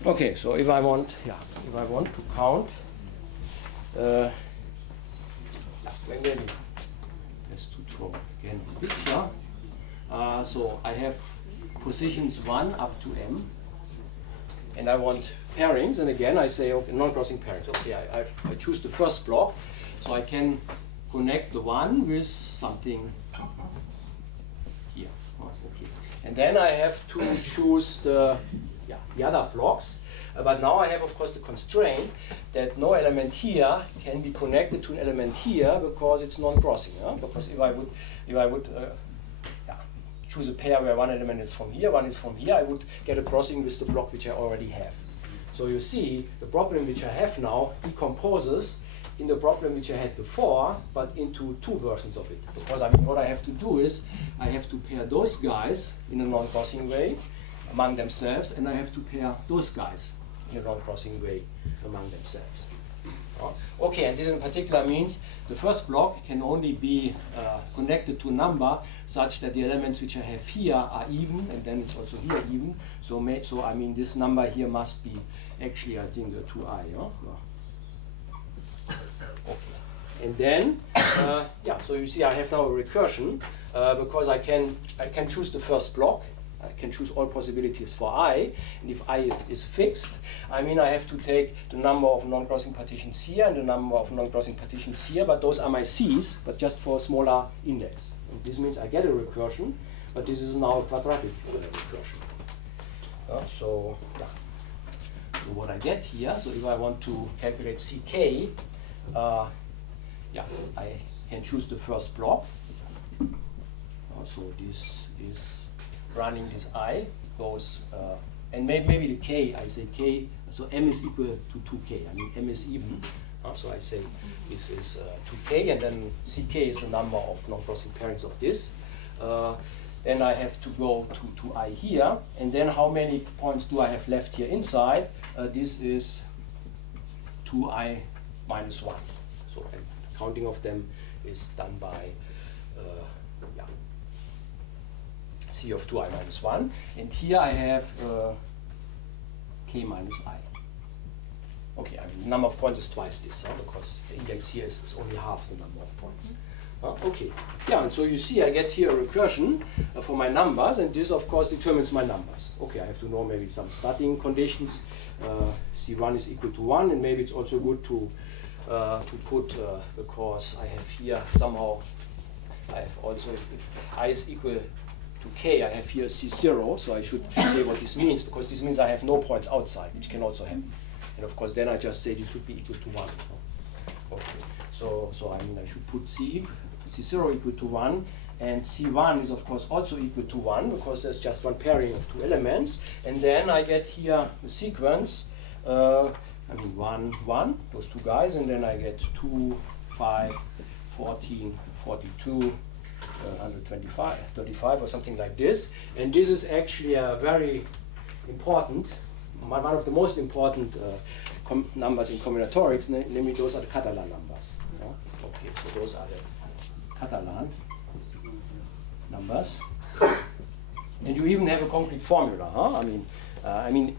Okay, so if I want to count, maybe just to draw again a picture. So I have positions 1 up to m, and I want pairings. And again, I say okay, non-crossing pairings. Okay, I choose the first block, so I can connect the 1 with something here. Okay, and then I have to choose the other blocks. But now I have, of course, the constraint that no element here can be connected to an element here because it's non-crossing. Because if I would choose a pair where one element is from here, one is from here, I would get a crossing with the block which I already have. So you see, the problem which I have now decomposes in the problem which I had before, but into two versions of it. Because I mean, what I have to do is I have to pair those guys in a non-crossing way among themselves, and I have to pair those guys in a non-crossing way among themselves. Okay, and this in particular means the first block can only be connected to a number such that the elements which I have here are even, and then it's also here even. So I mean, this number here must be actually, I think, the 2i. Okay, and then so you see, I have now a recursion because I can choose the first block. I can choose all possibilities for I, and if I is fixed, I mean I have to take the number of non-crossing partitions here and the number of non-crossing partitions here, but those are my C's, but just for a smaller index. And this means I get a recursion, but this is now a quadratic recursion. So what I get here, so if I want to calculate CK, I can choose the first block. So this is running this I goes, and maybe the k, I say k, so m is equal to 2k, I mean m is even, so I say this is 2k, and then ck is the number of non-crossing pairings of this. Then I have to go to I here, and then how many points do I have left here inside? This is 2i minus 1. So the counting of them is done by C of 2i minus 1, and here I have k minus I. Okay, I mean the number of points is twice this, because the index here is only half the number of points. Okay, and so you see I get here a recursion for my numbers, and this of course determines my numbers. Okay, I have to know maybe some starting conditions. C1 is equal to 1, and maybe it's also good to put, because I have here somehow, I have also, if I is equal to k, I have here C0, so I should say what this means, because this means I have no points outside, which can also happen. And of course then I just say this should be equal to 1. Okay, so I mean I should put C0 equal to 1, and C1 is of course also equal to 1, because there's just one pairing of two elements, and then I get here the sequence, I mean 1, 1, those two guys, and then I get 2, 5, 14, 42, 125, 35 or something like this. And this is actually a very important, one of the most important numbers in combinatorics, namely those are the Catalan numbers. Okay, so those are the Catalan numbers. And you even have a concrete formula. I mean,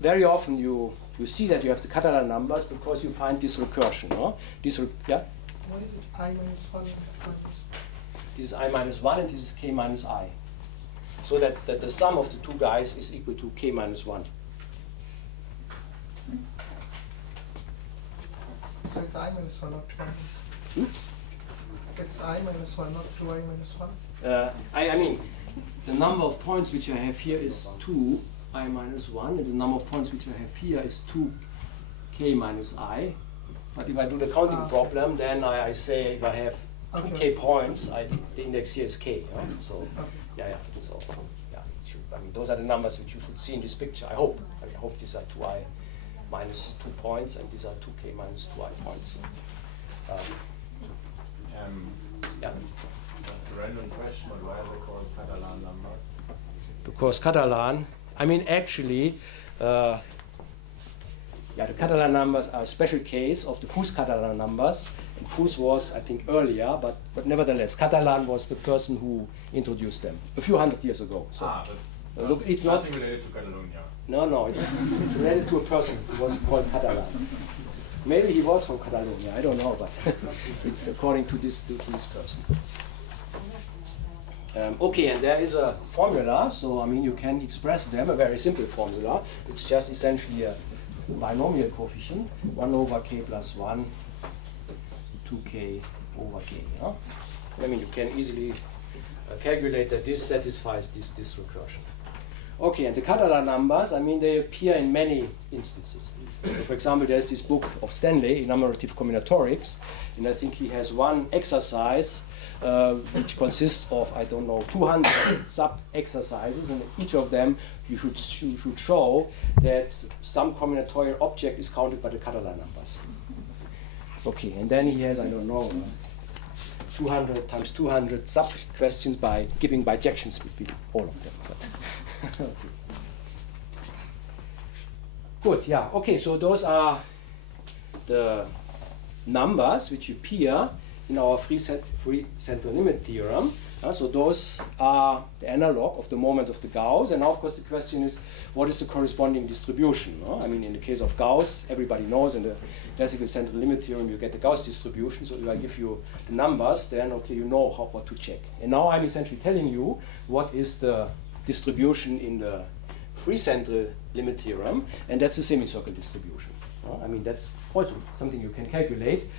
very often you see that you have the Catalan numbers because you find this recursion. What is it? I minus 1 and 2 minus 1? This is I minus 1 and this is k minus I. So that the sum of the two guys is equal to k minus 1. So it's I minus 1, not 2i minus 1. It's I minus 1, not 2i minus 1. I mean, the number of points which I have here is 2i minus 1, and the number of points which I have here is 2 k minus I. But if I do the counting problem, then I say if I have 2k points, the index here is k. So yeah. So yeah, it should, I mean those are the numbers which you should see in this picture. I hope these are 2I minus 2 points, and these are 2k minus 2I points. Yeah. Random question, why are they called Catalan numbers? Because Catalan, I mean actually, the Catalan numbers are a special case of the Fus Catalan numbers. And Fus was, I think, earlier, but nevertheless, Catalan was the person who introduced them a few hundred years ago. So, but it's nothing related to Catalonia. No, it's related to a person who was called Catalan. Maybe he was from Catalonia, I don't know, but it's according to this person. Okay, and there is a formula, so I mean you can express them, a very simple formula. It's just essentially a binomial coefficient, 1 over k plus 1, 2k over k. Huh? I mean you can easily calculate that this satisfies this recursion. Okay, and the Catalan numbers, I mean they appear in many instances. So for example, there's this book of Stanley, Enumerative Combinatorics, and I think he has one exercise which consists of, I don't know, 200 sub-exercises, and each of them you should show that some combinatorial object is counted by the Catalan numbers. Okay, and then he has, I don't know, 200 times 200 sub-questions by giving bijections between all of them. Okay. Good, yeah, okay, so those are the numbers which appear in our free central limit theorem. So those are the analog of the moments of the Gauss. And now, of course, the question is, what is the corresponding distribution? I mean, in the case of Gauss, everybody knows in the classical central limit theorem, you get the Gauss distribution. So if I give you the numbers, then, okay, you know what to check. And now I'm essentially telling you what is the distribution in the free central limit theorem, and that's the semicircle distribution. I mean, that's also something you can calculate.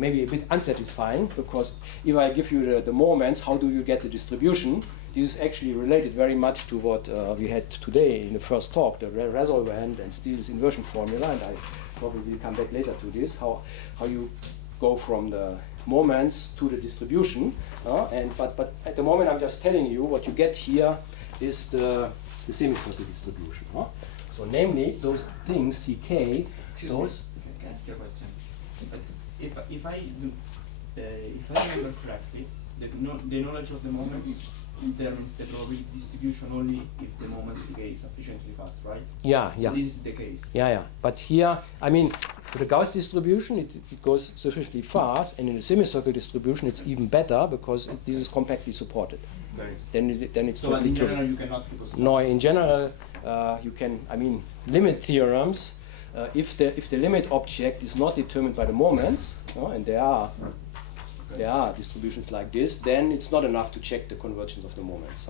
Maybe a bit unsatisfying, because if I give you the moments, how do you get the distribution? This is actually related very much to what we had today in the first talk, the resolvent and Steele's inversion formula, and I probably will come back later to this, how you go from the moments to the distribution. But at the moment I'm just telling you what you get here is the semicircle distribution. So namely, those things, CK, those... Can I ask you a question? But if I remember correctly, the knowledge of the moments determines the probability distribution only if the moments decay sufficiently fast, right? Yeah. So this is the case. Yeah. But here, I mean, for the Gauss distribution, it goes sufficiently fast, and in the semicircle distribution, it's even better because this is compactly supported. Then it's so totally in true. general, you cannot reconstruct. No, in general, you can. I mean, limit theorems. If the limit object is not determined by the moments, and there are distributions like this, then it's not enough to check the convergence of the moments.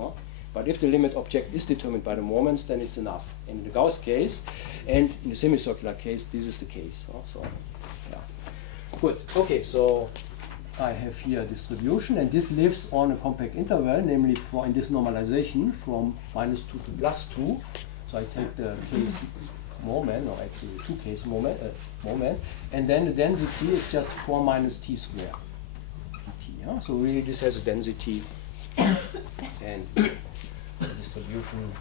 But if the limit object is determined by the moments, then it's enough. In the Gauss case, and in the semicircular case, this is the case. So, yeah. Good. Okay, so I have here a distribution, and this lives on a compact interval, namely for in this normalization from -2 to +2. So I take the case moment, or actually the 2 case moment, and then the density is just 4 minus t squared. Dt, So really this has a density and the distribution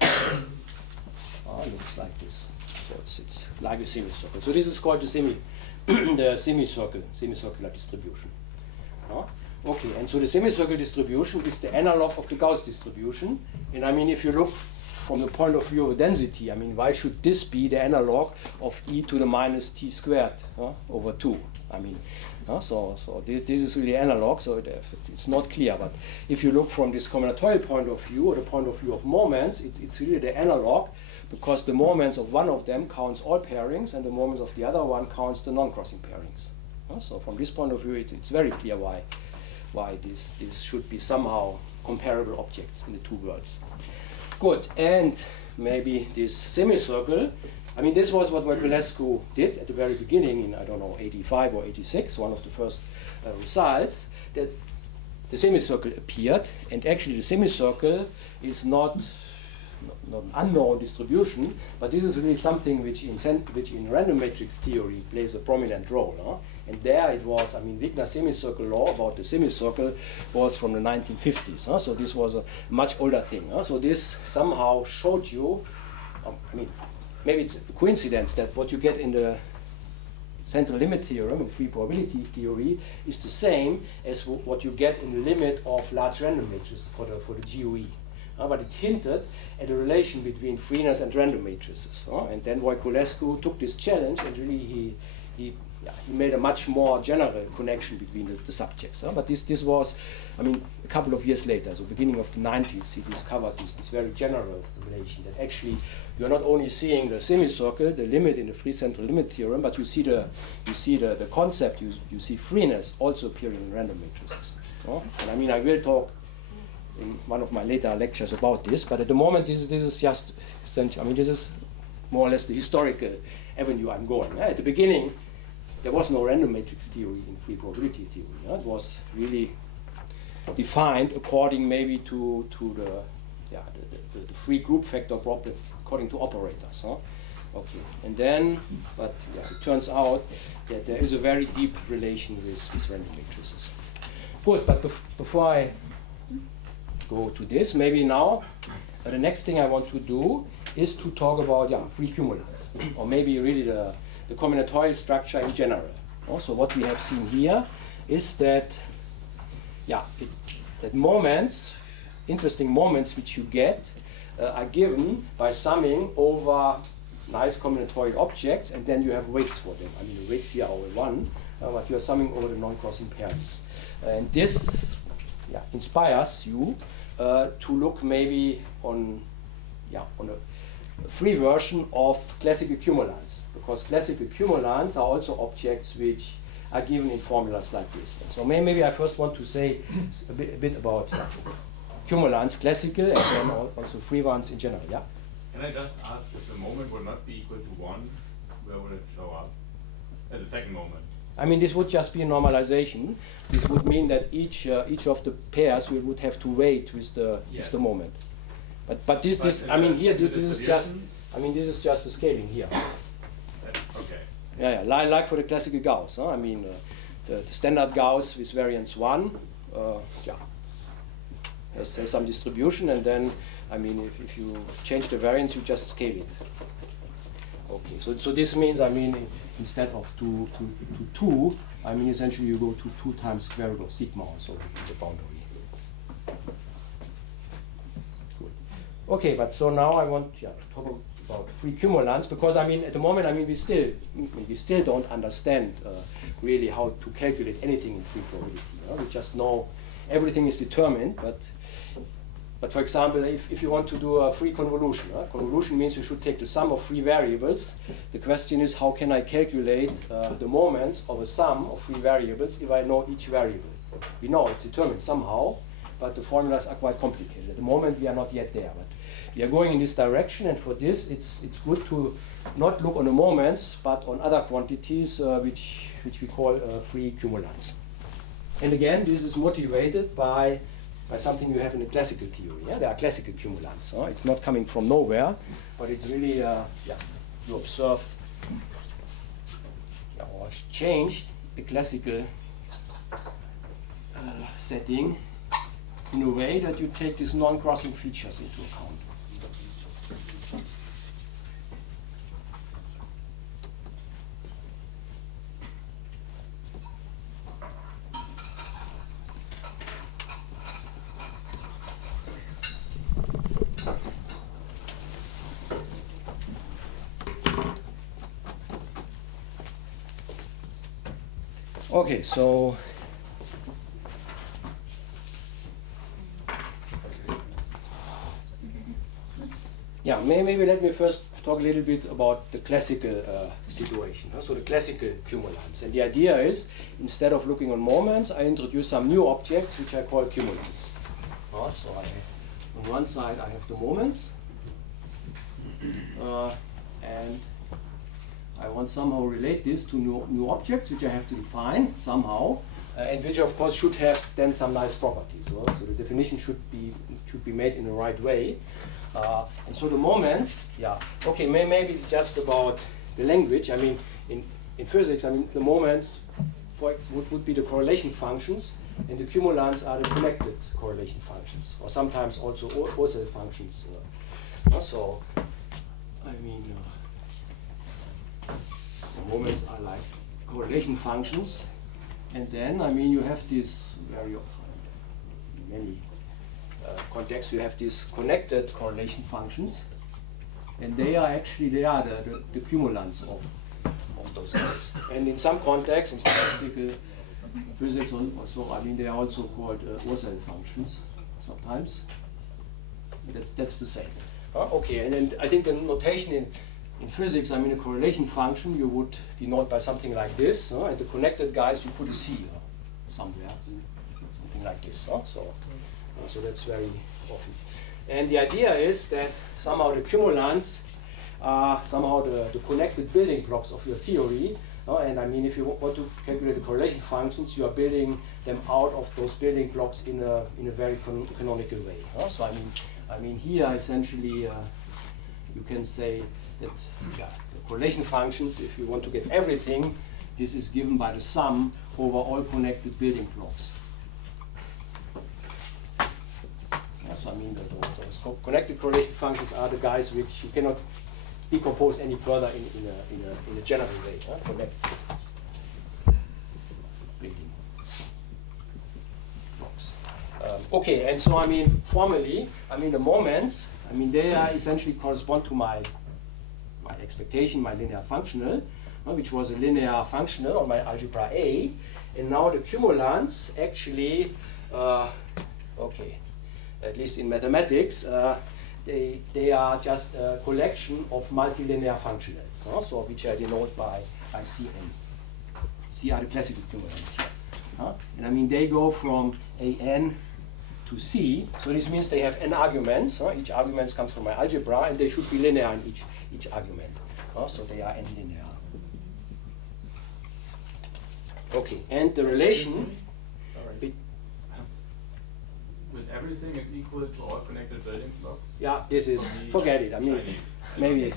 looks like this. So it's like a semicircle. So this is called the semicircular distribution. Okay, and so the semicircle distribution is the analog of the Gauss distribution. And I mean, if you look from the point of view of density, I mean, why should this be the analog of e to the minus t squared over 2? I mean, so this is really analog, so it's not clear. But if you look from this combinatorial point of view, or the point of view of moments, it's really the analog, because the moments of one of them counts all pairings, and the moments of the other one counts the non-crossing pairings. So from this point of view, it's very clear why this should be somehow comparable objects in the two worlds. Good, and maybe this semicircle, I mean, this was what Voiculescu did at the very beginning in, I don't know, 85 or 86, one of the first results, that the semicircle appeared, and actually the semicircle is not not an unknown distribution, but this is really something which in random matrix theory plays a prominent role. Huh? And there it was, I mean, Wigner's semicircle law about the semicircle was from the 1950s. Huh? So this was a much older thing. Huh? So this somehow showed you, I mean, maybe it's a coincidence that what you get in the central limit theorem in free probability theory is the same as what you get in the limit of large random matrices for the GUE. But it hinted at a relation between freeness and random matrices. And then Voiculescu took this challenge and really he made a much more general connection between the subjects. But this was, I mean, a couple of years later, so beginning of the 90s, he discovered this very general relation that actually you're not only seeing the semicircle, the limit in the free central limit theorem, but you see the concept, you see freeness also appearing in random matrices. And I mean, I will talk in one of my later lectures about this, but at the moment this is just essential. I mean, this is more or less the historical avenue I'm going. At the beginning, there was no random matrix theory in free probability theory. It was really defined according maybe to the free group factor problem according to operators. Okay, and then, but it turns out that there is a very deep relation with random matrices. Good, but before I go to this, maybe now the next thing I want to do is to talk about free cumulants, or maybe really the combinatorial structure in general. So what we have seen here is that that moments, interesting moments which you get are given by summing over nice combinatorial objects, and then you have weights for them. I mean, the weights here are all one, but you are summing over the non-crossing pairings. And this inspires you to look maybe on a free version of classical cumulants, because classical cumulants are also objects which are given in formulas like this. So maybe I first want to say a bit about cumulants, classical, and then also free ones in general. Yeah. Can I just ask, if the moment would not be equal to 1, where would it show up at the second moment? I mean, this would just be a normalization. This would mean that each of the pairs we would have to weight with the moment. But this I mean, here this is just, I mean, this is just the scaling here. Okay. Yeah, like for the classical Gauss. I mean, the standard Gauss with variance 1, there's some distribution, and then, I mean, if you change the variance, you just scale it. Okay, so this means, I mean, instead of 2 to 2, I mean, essentially you go to 2 times square root of sigma also in the boundary. Good. Okay, but so now I want to talk about free cumulants, because I mean, at the moment, I mean, we still don't understand really how to calculate anything in free probability. We just know everything is determined, but for example, if you want to do a free convolution, convolution means you should take the sum of free variables. The question is, how can I calculate the moments of a sum of free variables if I know each variable? We know it's determined somehow, but the formulas are quite complicated. At the moment, we are not yet there, but we are going in this direction, and for this, it's good to not look on the moments, but on other quantities which we call free cumulants. And again, this is motivated by something you have in the classical theory. There are classical cumulants. It's not coming from nowhere, but it's really, you observe or changed the classical setting in a way that you take these non-crossing features into account. Okay, so maybe let me first talk a little bit about the classical situation. So the classical cumulants, and the idea is, instead of looking on moments, I introduce some new objects which I call cumulants. So I have, on one side I have the moments, and I want somehow relate this to new objects which I have to define somehow, and which of course should have then some nice properties. So the definition should be made in the right way. And so the moments, yeah, okay, maybe just about the language. I mean, in physics, I mean, the moments would be the correlation functions, and the cumulants are the connected correlation functions, or sometimes also oscillator functions. So, I mean, the moments are like correlation functions, and then, I mean, you have these many contexts, you have these connected correlation functions, and they are the cumulants of those guys. And in some contexts, in statistical physics also, I mean, they are also called oscillator functions sometimes. That's the same. Okay, and then I think the notation in physics, I mean, a correlation function you would denote by something like this, and the connected guys you put a C somewhere, something like this. So that's very often. And the idea is that somehow the cumulants are somehow the connected building blocks of your theory. And I mean, if you want to calculate the correlation functions, you are building them out of those building blocks in a very canonical way. So I mean here essentially you can say that the correlation functions, if you want to get everything, this is given by the sum over all connected building blocks. So I mean those connected correlation functions are the guys which you cannot decompose any further in a general way. Connected building blocks. Okay, and so I mean formally, I mean the moments, I mean they are essentially correspond to my expectation, my linear functional, which was a linear functional on my algebra A, and now the cumulants actually, okay, at least in mathematics, they are just a collection of multilinear functionals, so which I denote by Cn. C are the classical cumulants here. And I mean they go from An to C, so this means they have n arguments. Each argument comes from my algebra, and they should be linear in each argument. So they are n linear. Okay, and the relation. With everything is equal to all connected building blocks? Yeah, this is, forget it. I mean, maybe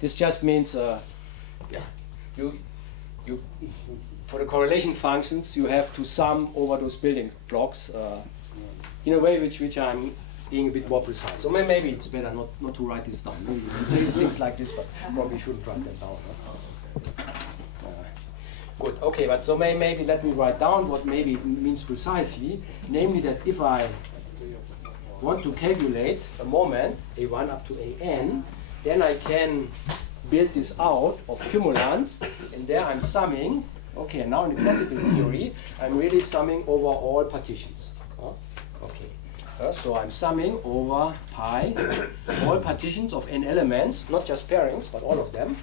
this just means, you for the correlation functions, you have to sum over those building blocks in a way which I'm being a bit more precise. So maybe it's better not to write this down. Maybe you can say things like this, but probably shouldn't write them down. Good, okay, but so maybe let me write down what maybe it means precisely, namely that if I want to calculate a moment, A1 up to AN, then I can build this out of cumulants, and there I'm summing, okay, now in the classical theory, I'm really summing over all partitions. Okay, so I'm summing over pi all partitions of n elements, not just pairings, but all of them,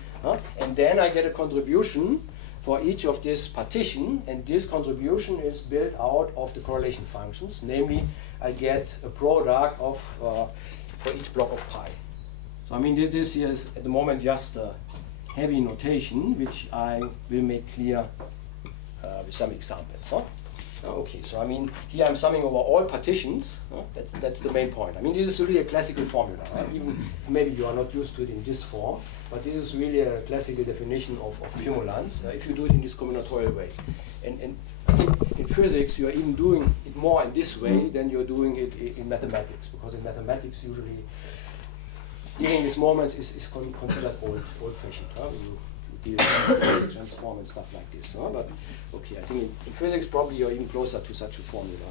and then I get a contribution for each of this partition, and this contribution is built out of the correlation functions. Namely, I get a product of for each block of pi. So I mean this here is at the moment just a heavy notation, which I will make clear with some examples. Okay, so I mean here I'm summing over all partitions. That's the main point. I mean this is really a classical formula. Even if maybe you are not used to it in this form, but this is really a classical definition of cumulants if you do it in this combinatorial way. And I think in physics you are even doing it more in this way than you're doing it in mathematics, because in mathematics usually dealing with moments is considered old-fashioned. You deal with transform and stuff like this. But okay, I think in physics probably you're even closer to such a formula.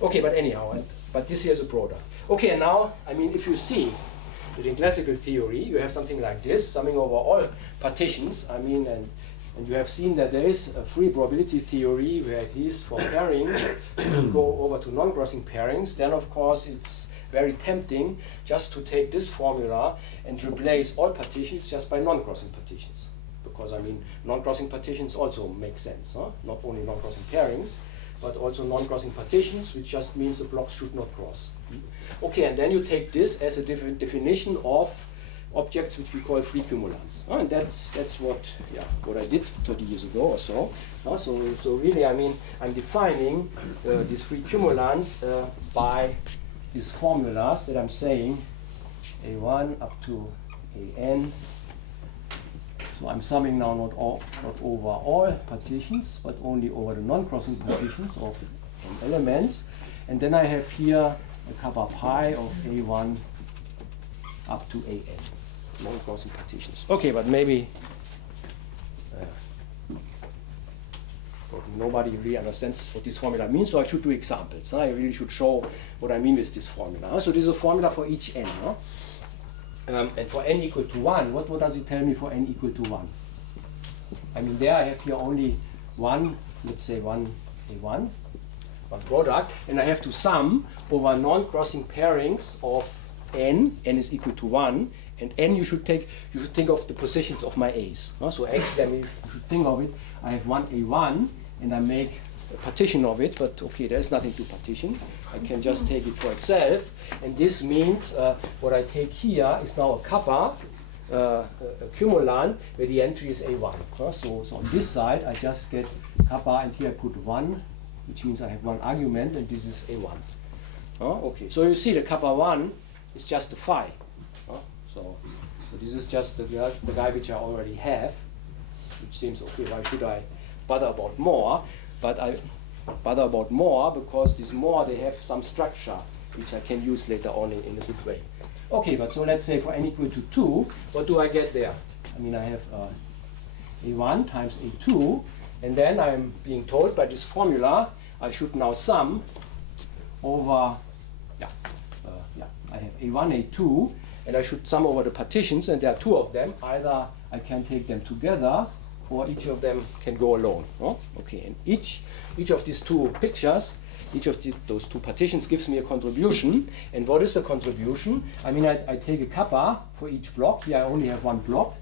Okay, but anyhow, but this here is a product. Okay, and now, I mean, if you see that in classical theory you have something like this, summing over all partitions, I mean, and you have seen that there is a free probability theory where at least for pairings you go over to non-crossing pairings, then of course it's very tempting just to take this formula and replace all partitions just by non-crossing partitions. Because I mean, non-crossing partitions also make sense, not only non-crossing pairings, but also non-crossing partitions, which just means the blocks should not cross. Okay, and then you take this as a definition of objects which we call free cumulants. And that's what I did 30 years ago or so. So really, I mean, I'm defining these free cumulants by these formulas that I'm saying A1 up to AN. So I'm summing now not over all partitions, but only over the non-crossing partitions of n elements. And then I have here a kappa pi of A1 up to AN, non-crossing partitions. Okay, but maybe nobody really understands what this formula means, so I should do examples. I really should show what I mean with this formula. So this is a formula for each n. And for n equal to 1, what does it tell me for n equal to 1? I mean, there I have here only one, let's say one A1, one product, and I have to sum over non-crossing pairings of n is equal to 1, and n you should think of the positions of my a's. So actually, I mean, you should think of it, I have one A1, and I make a partition of it, but okay, there's nothing to partition. I can just take it for itself, and this means what I take here is now a kappa, a cumulant, where the entry is A1. So on this side, I just get kappa, and here I put 1, which means I have one argument, and this is A1. Okay, so you see the kappa 1 is just the phi. So this is just the guy which I already have, which seems okay, why should I bother about more? But I bother about more because this more, they have some structure which I can use later on in a good way. Okay, but so let's say for n equal to 2, what do I get there? I mean, I have A1 times A2, and then I'm being told by this formula I should now sum over, I have A1, A2, and I should sum over the partitions, and there are two of them. Either I can take them together, or each of them can go alone. Okay, and each of these two pictures, each of those two partitions gives me a contribution. And what is the contribution? I mean, I take a kappa for each block. Here I only have one block.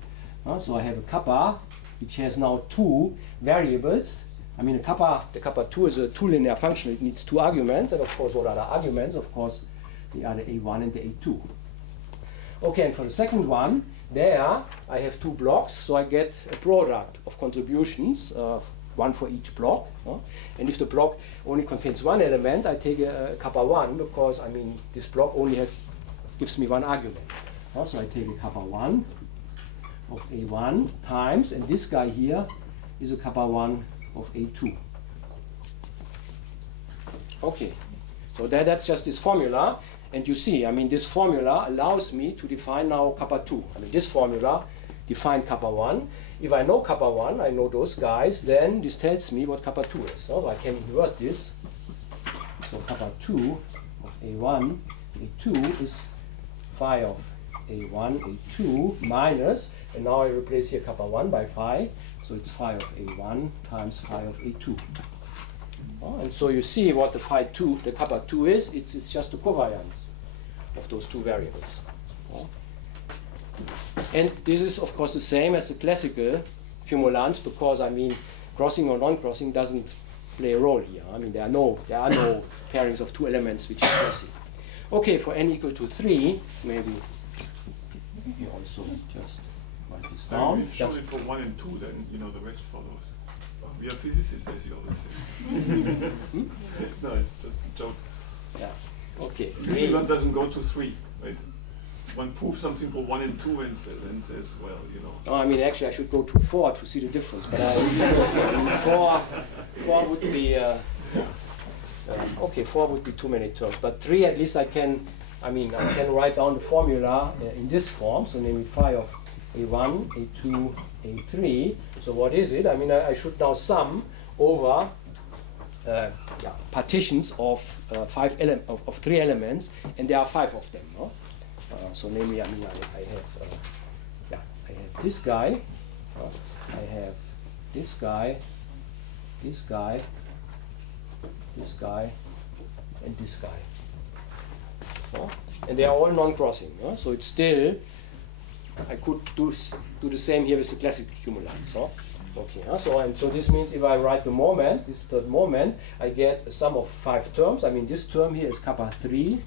So I have a kappa, which has now two variables. I mean, the kappa 2 is a two-linear function. It needs two arguments. And of course, what are the arguments? Of course, they are the A1 and the A2. Okay, and for the second one, there I have two blocks, so I get a product of contributions, one for each block. And if the block only contains one element, I take a kappa 1, because I mean this block only gives me one argument. So I take a kappa 1 of A1 times, and this guy here is a kappa 1 of A2. Okay, so that's just this formula. And you see, I mean, this formula allows me to define now kappa 2. I mean, this formula defines kappa 1. If I know kappa 1, I know those guys, then this tells me what kappa 2 is. So I can invert this. So kappa 2 of A1, A2 is phi of A1, A2 minus, and now I replace here kappa 1 by phi. So it's phi of A1 times phi of A2. And so you see what the kappa 2 is. It's just the covariance of those two variables. And this is, of course, the same as the classical cumulants, because I mean, crossing or non-crossing doesn't play a role here. I mean, there are no pairings of two elements which are crossing. Okay, for n equal to 3, maybe you also just write this down. We've shown it for 1 and 2, then the rest follows. We are physicists, as you always say. No, it's just a joke. Yeah. Okay. Usually one doesn't go to 3, right? One proves something for 1 and 2 and says, well, No, I mean, actually, I should go to 4 to see the difference. But 4 would be okay. 4 would be too many terms. But 3, at least I can write down the formula in this form. So namely phi of A1, A2, A3. So what is it? I mean, I should now sum over partitions of 3 elements, and there are 5 of them. No? So namely, I mean, I have this guy, I have this guy, this guy, this guy, and this guy. And they are all non-crossing. So it's still, I could do the same here with the classic cumulants. Okay, so this means if I write the moment, this third moment, I get a sum of 5 terms. I mean, this term here is kappa 3,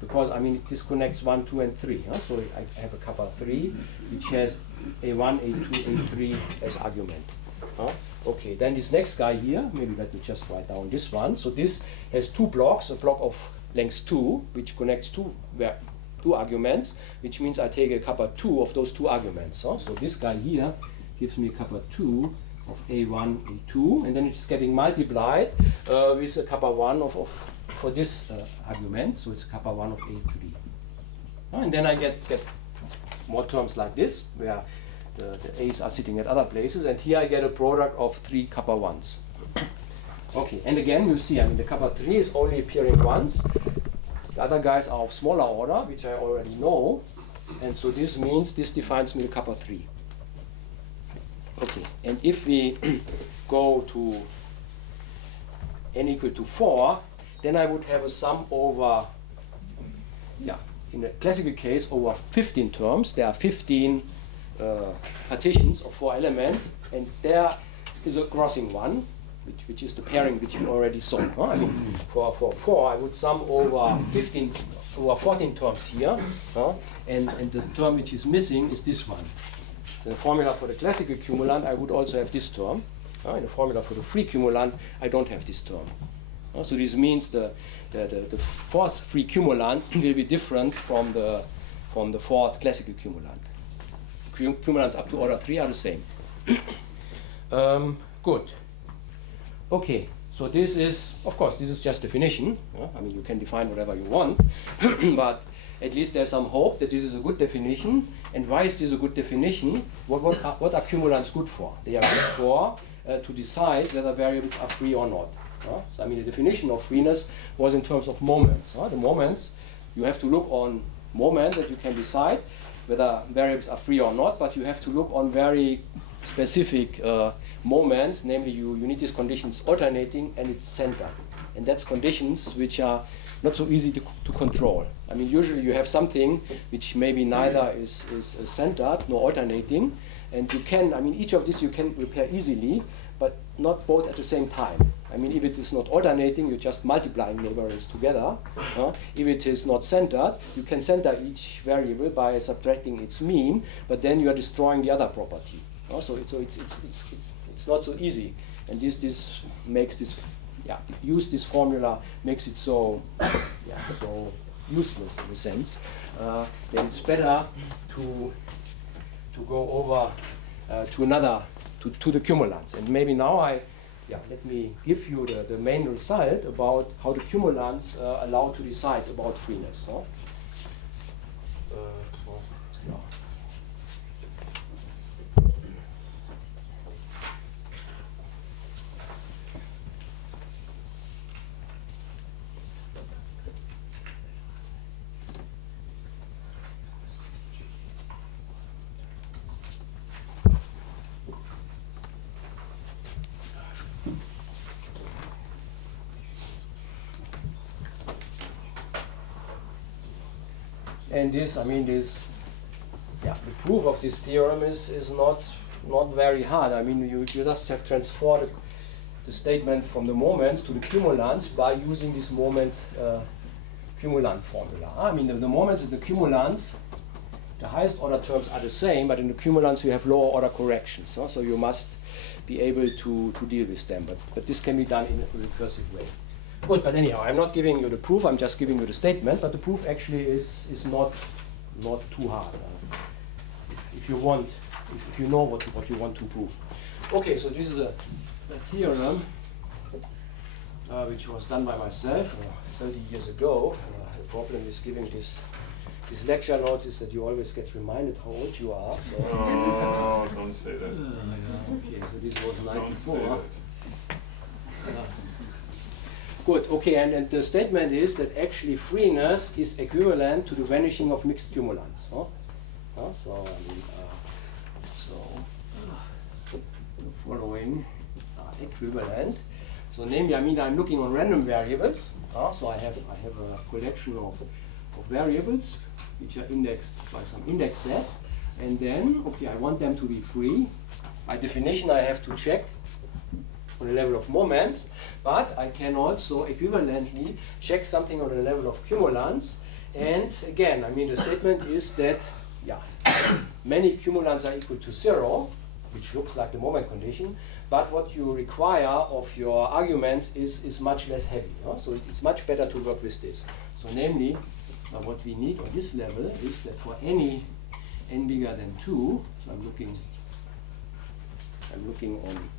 because I mean this connects 1, 2, and 3. So I have a kappa 3, which has A1, A2, A3 as argument. Okay, then this next guy here, maybe let me just write down this one. So this has 2 blocks, a block of length 2, which connects two arguments, which means I take a kappa 2 of those two arguments. So this guy here gives me a kappa 2 of A1, A2, and then it's getting multiplied with a kappa 1 for this argument, so it's a kappa 1 of A3. And then I get more terms like this, where the A's are sitting at other places, and here I get a product of 3 kappa 1s. Okay, and again you see, I mean the kappa 3 is only appearing once. The other guys are of smaller order, which I already know, and so this means this defines me the kappa 3. Okay, and if we go to n equal to 4, then I would have a sum over, in a classical case, over 15 terms. There are 15 partitions of 4 elements, and there is a crossing one, which is the pairing which we already saw. I mean, for 4, I would sum over 14 terms here, and the term which is missing is this one. In the formula for the classical cumulant, I would also have this term. In the formula for the free cumulant, I don't have this term. So this means the fourth free cumulant will be different from the fourth classical cumulant. Cumulants up to order 3 are the same. Good. Okay, so this is, of course, this is just definition. I mean, you can define whatever you want, but at least there's some hope that this is a good definition. And why is this a good definition? What are cumulants good for? They are good for to decide whether variables are free or not. So I mean, the definition of freeness was in terms of moments. The moments, you have to look on moments that you can decide whether variables are free or not, but you have to look on very specific moments, namely you need these conditions alternating and it's centered. And that's conditions which are not so easy to control. I mean, usually you have something which maybe neither is centered nor alternating, and you can, I mean, each of these you can repair easily, but not both at the same time. I mean, if it is not alternating, you're just multiplying neighbors together. If it is not centered, you can center each variable by subtracting its mean, but then you are destroying the other property. So it's not so easy, and this makes this, use this formula makes it so so useless in a sense. Then it's better to go over to the cumulants, and maybe now let me give you the main result about how the cumulants allow to decide about freeness. And this, I mean, the proof of this theorem is not very hard. I mean, you just have transferred the statement from the moments to the cumulants by using this moment cumulant formula. I mean, the moments and the cumulants, the highest order terms are the same, but in the cumulants you have lower order corrections. So you must be able to deal with them. But this can be done in a recursive way. Good, but anyhow, I'm not giving you the proof, I'm just giving you the statement, but the proof actually is not too hard. If you know what you want to prove. Okay, so this is a theorem which was done by myself 30 years ago. The problem with giving these lecture notes is that you always get reminded how old you are. So. Oh, don't say that. Okay, so this was 94. Good, okay, and the statement is that actually freeness is equivalent to the vanishing of mixed cumulants. So, I mean, the following are equivalent. So namely, I mean, I'm looking on random variables. So I have a collection of variables which are indexed by some index set. And then, okay, I want them to be free. By definition, I have to check on the level of moments, but I can also equivalently check something on the level of cumulants. And again, I mean, the statement is that many cumulants are equal to 0, which looks like the moment condition, but what you require of your arguments is much less heavy. So it's much better to work with this. So namely, what we need on this level is that for any n bigger than 2, so I'm looking on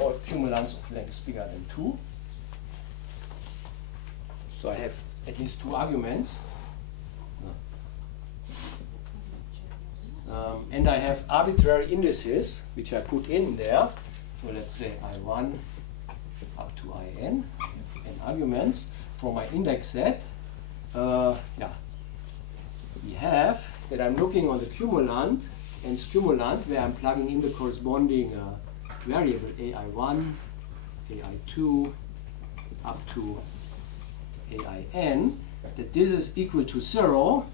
all cumulants of lengths bigger than 2. So I have at least 2 arguments. And I have arbitrary indices, which I put in there. So let's say I1 up to In, I have n arguments for my index set. We have that I'm looking on the cumulant and cumulant where I'm plugging in the corresponding variable AI1, AI2, up to AIN, that this is equal to 0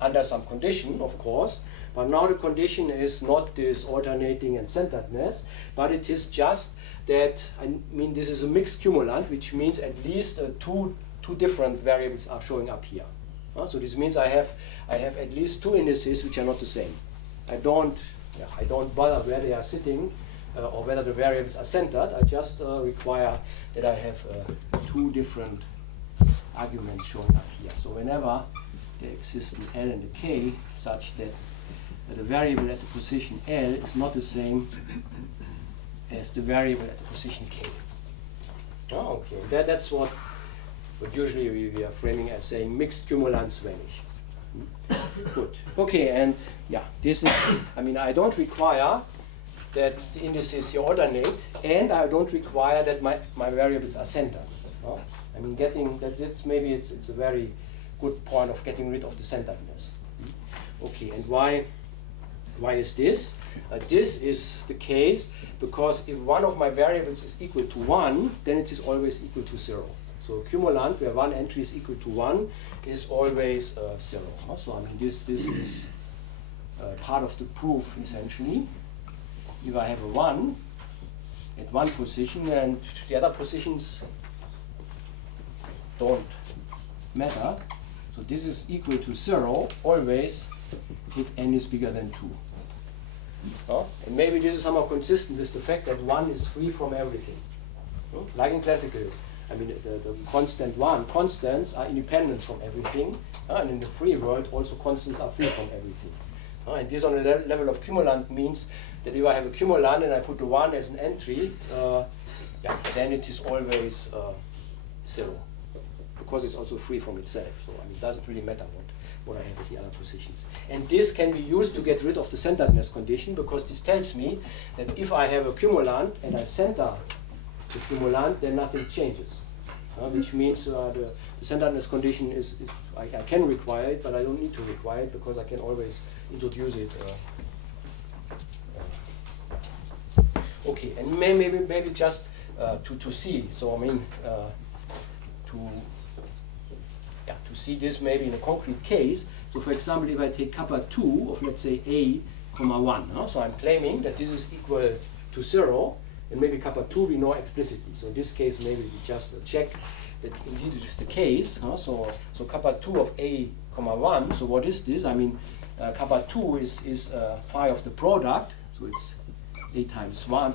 under some condition, of course. But now the condition is not this alternating and centeredness, but it is just that, I mean, this is a mixed cumulant, which means at least two different variables are showing up here. So this means I have at least 2 indices which are not the same. I don't bother where they are sitting or whether the variables are centered. I just require that I have 2 different arguments showing up here. So whenever there exists an L and a K such that the variable at the position L is not the same as the variable at the position K. Oh, okay, that's what usually we are framing as saying mixed cumulants vanish. Good. Okay, and yeah, this is, I mean, I don't require that the indices here alternate, and I don't require that my variables are centered. I mean, getting that, maybe it's a very good point of getting rid of the centeredness. Okay, and why is this? This is the case because if one of my variables is equal to 1, then it is always equal to 0. So cumulant where one entry is equal to 1 is always 0. So I mean this is part of the proof essentially. If I have a 1 at one position and the other positions don't matter, so this is equal to 0 always if n is bigger than 2. And maybe this is somehow consistent with the fact that 1 is free from everything. Like in classical, I mean the constant 1, constants are independent from everything, and in the free world also constants are free from everything. And this on the level of cumulant means that if I have a cumulant and I put the 1 as an entry, then it is always 0, because it's also free from itself. So I mean, it doesn't really matter what I have at the other positions. And this can be used to get rid of the centeredness condition, because this tells me that if I have a cumulant and I center the cumulant, then nothing changes. Which means the centeredness condition is, I can require it, but I don't need to require it because I can always introduce it. Okay, and maybe just to see. So I mean, to see this maybe in a concrete case. So for example, if I take kappa 2 of let's say a comma 1, so I'm claiming that this is equal to 0, and maybe kappa 2 we know explicitly. So in this case, maybe we just check that indeed it is the case. So kappa 2 of a comma 1. So what is this? I mean, kappa 2 is phi of the product. So it's a times 1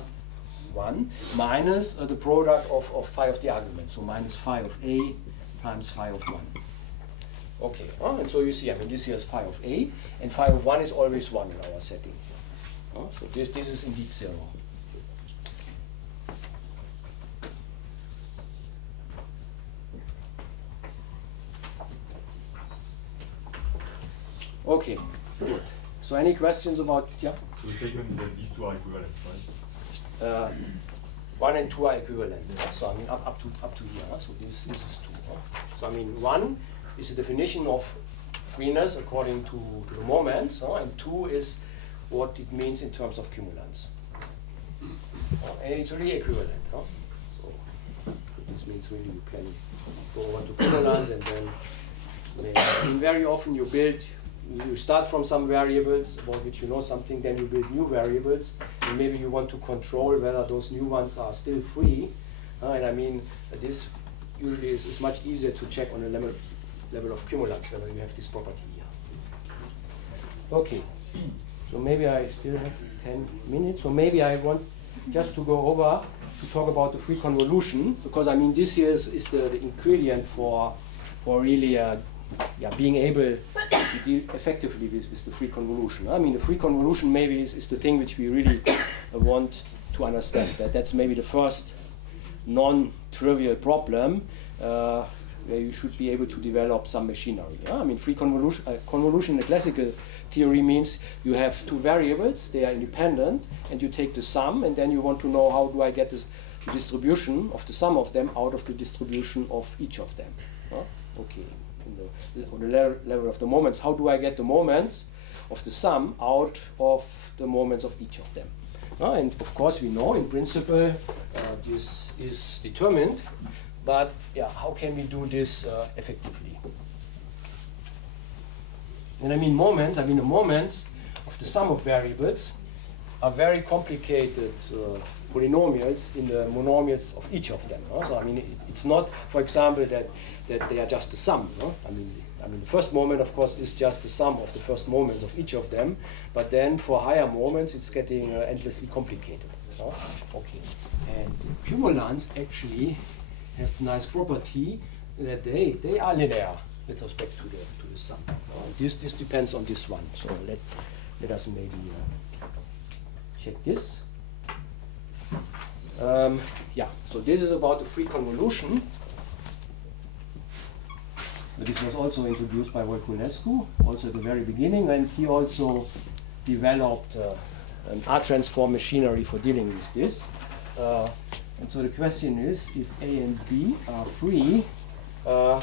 minus the product of phi of the argument. So minus phi of a times phi of 1. Okay, and so you see, I mean, this here is phi of a, and phi of 1 is always 1 in our setting. So this is indeed 0. Okay, good. So any questions about, yeah? So the statement is that these two are equivalent, right? 1 and 2 are equivalent. So I mean up to here. So this is 2. So I mean 1 is the definition of freeness according to the moments, and 2 is what it means in terms of cumulants. And it's really equivalent. So this means really you can go over to cumulants and then very often you start from some variables about which you know something, then you build new variables, and maybe you want to control whether those new ones are still free. And I mean, this usually is much easier to check on a level of cumulants whether you have this property here. Okay. So maybe I still have 10 minutes. So maybe I want just to go over to talk about the free convolution, because I mean this here is the ingredient for really being able to deal effectively with the free convolution. I mean the free convolution maybe is the thing which we really want to understand. That's maybe the first non-trivial problem where you should be able to develop some machinery. I mean free convolution, convolution in the classical theory means you have two variables, they are independent, and you take the sum, and then you want to know how do I get the distribution of the sum of them out of the distribution of each of them. Okay, on the level of the moments, how do I get the moments of the sum out of the moments of each of them? And of course we know in principle this is determined, but how can we do this effectively? And I mean moments, the moments of the sum of variables are very complicated polynomials in the monomials of each of them. So I mean it's not, for example, that they are just the sum. I mean the first moment of course is just the sum of the first moments of each of them, but then for higher moments it's getting endlessly complicated. Okay, and the cumulants actually have the nice property that they are linear with respect to the sum. This depends on this one. So let us maybe check this. So this is about the free convolution. This was also introduced by Voiculescu, also at the very beginning, and he also developed an R-transform machinery for dealing with this. And so the question is, if A and B are free, so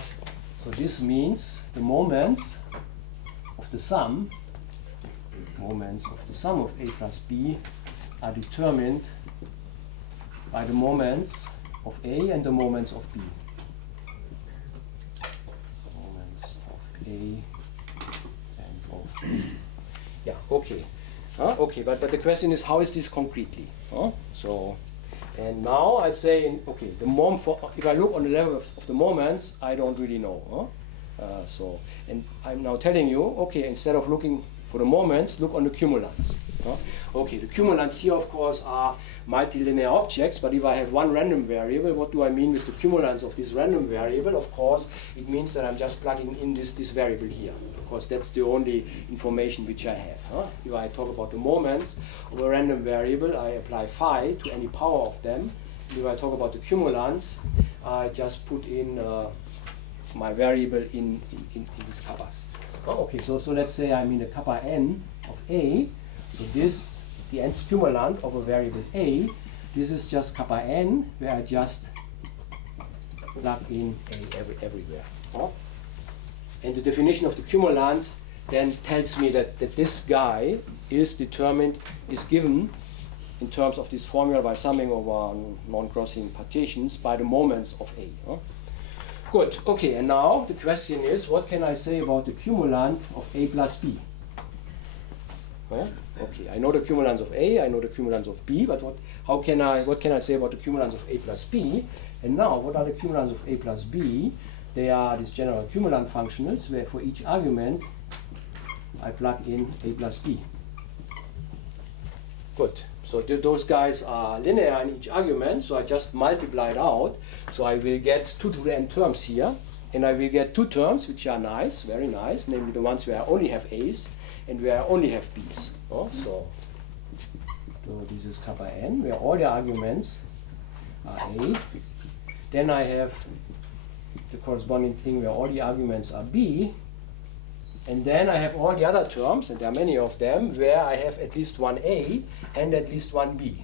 this means the moments of the sum of A plus B are determined by the moments of A and the moments of B. Moments of A and of B. Yeah, okay. Okay, but the question is, how is this concretely? So, and now I say, okay, if I look on the level of the moments, I don't really know. So, and I'm now telling you, okay, instead of looking for the moments, look on the cumulants. Okay, the cumulants here, of course, are multilinear objects, but if I have one random variable, what do I mean with the cumulants of this random variable? Of course, it means that I'm just plugging in this variable here, because that's the only information which I have. If I talk about the moments of a random variable, I apply phi to any power of them. If I talk about the cumulants, I just put in my variable in these kappas. Okay, so let's say I mean a kappa n of A. So this, the nth cumulant of a variable A, this is just kappa n, where I just plug in A everywhere. And the definition of the cumulants then tells me that this guy is given in terms of this formula by summing over non-crossing partitions by the moments of A. Good, okay, and now the question is, what can I say about the cumulant of A plus B? Okay, I know the cumulants of A, I know the cumulants of B, but what can I say about the cumulants of A plus B? And now, what are the cumulants of A plus B? They are these general cumulant functionals, where for each argument I plug in A plus B. Good. So those guys are linear in each argument, so I just multiply it out. So I will get 2 to the n terms here, and I will get 2 terms which are nice, very nice, namely the ones where I only have A's and where I only have B's. So this is kappa n, where all the arguments are A. Then I have the corresponding thing where all the arguments are B. And then I have all the other terms, and there are many of them, where I have at least one A and at least one B.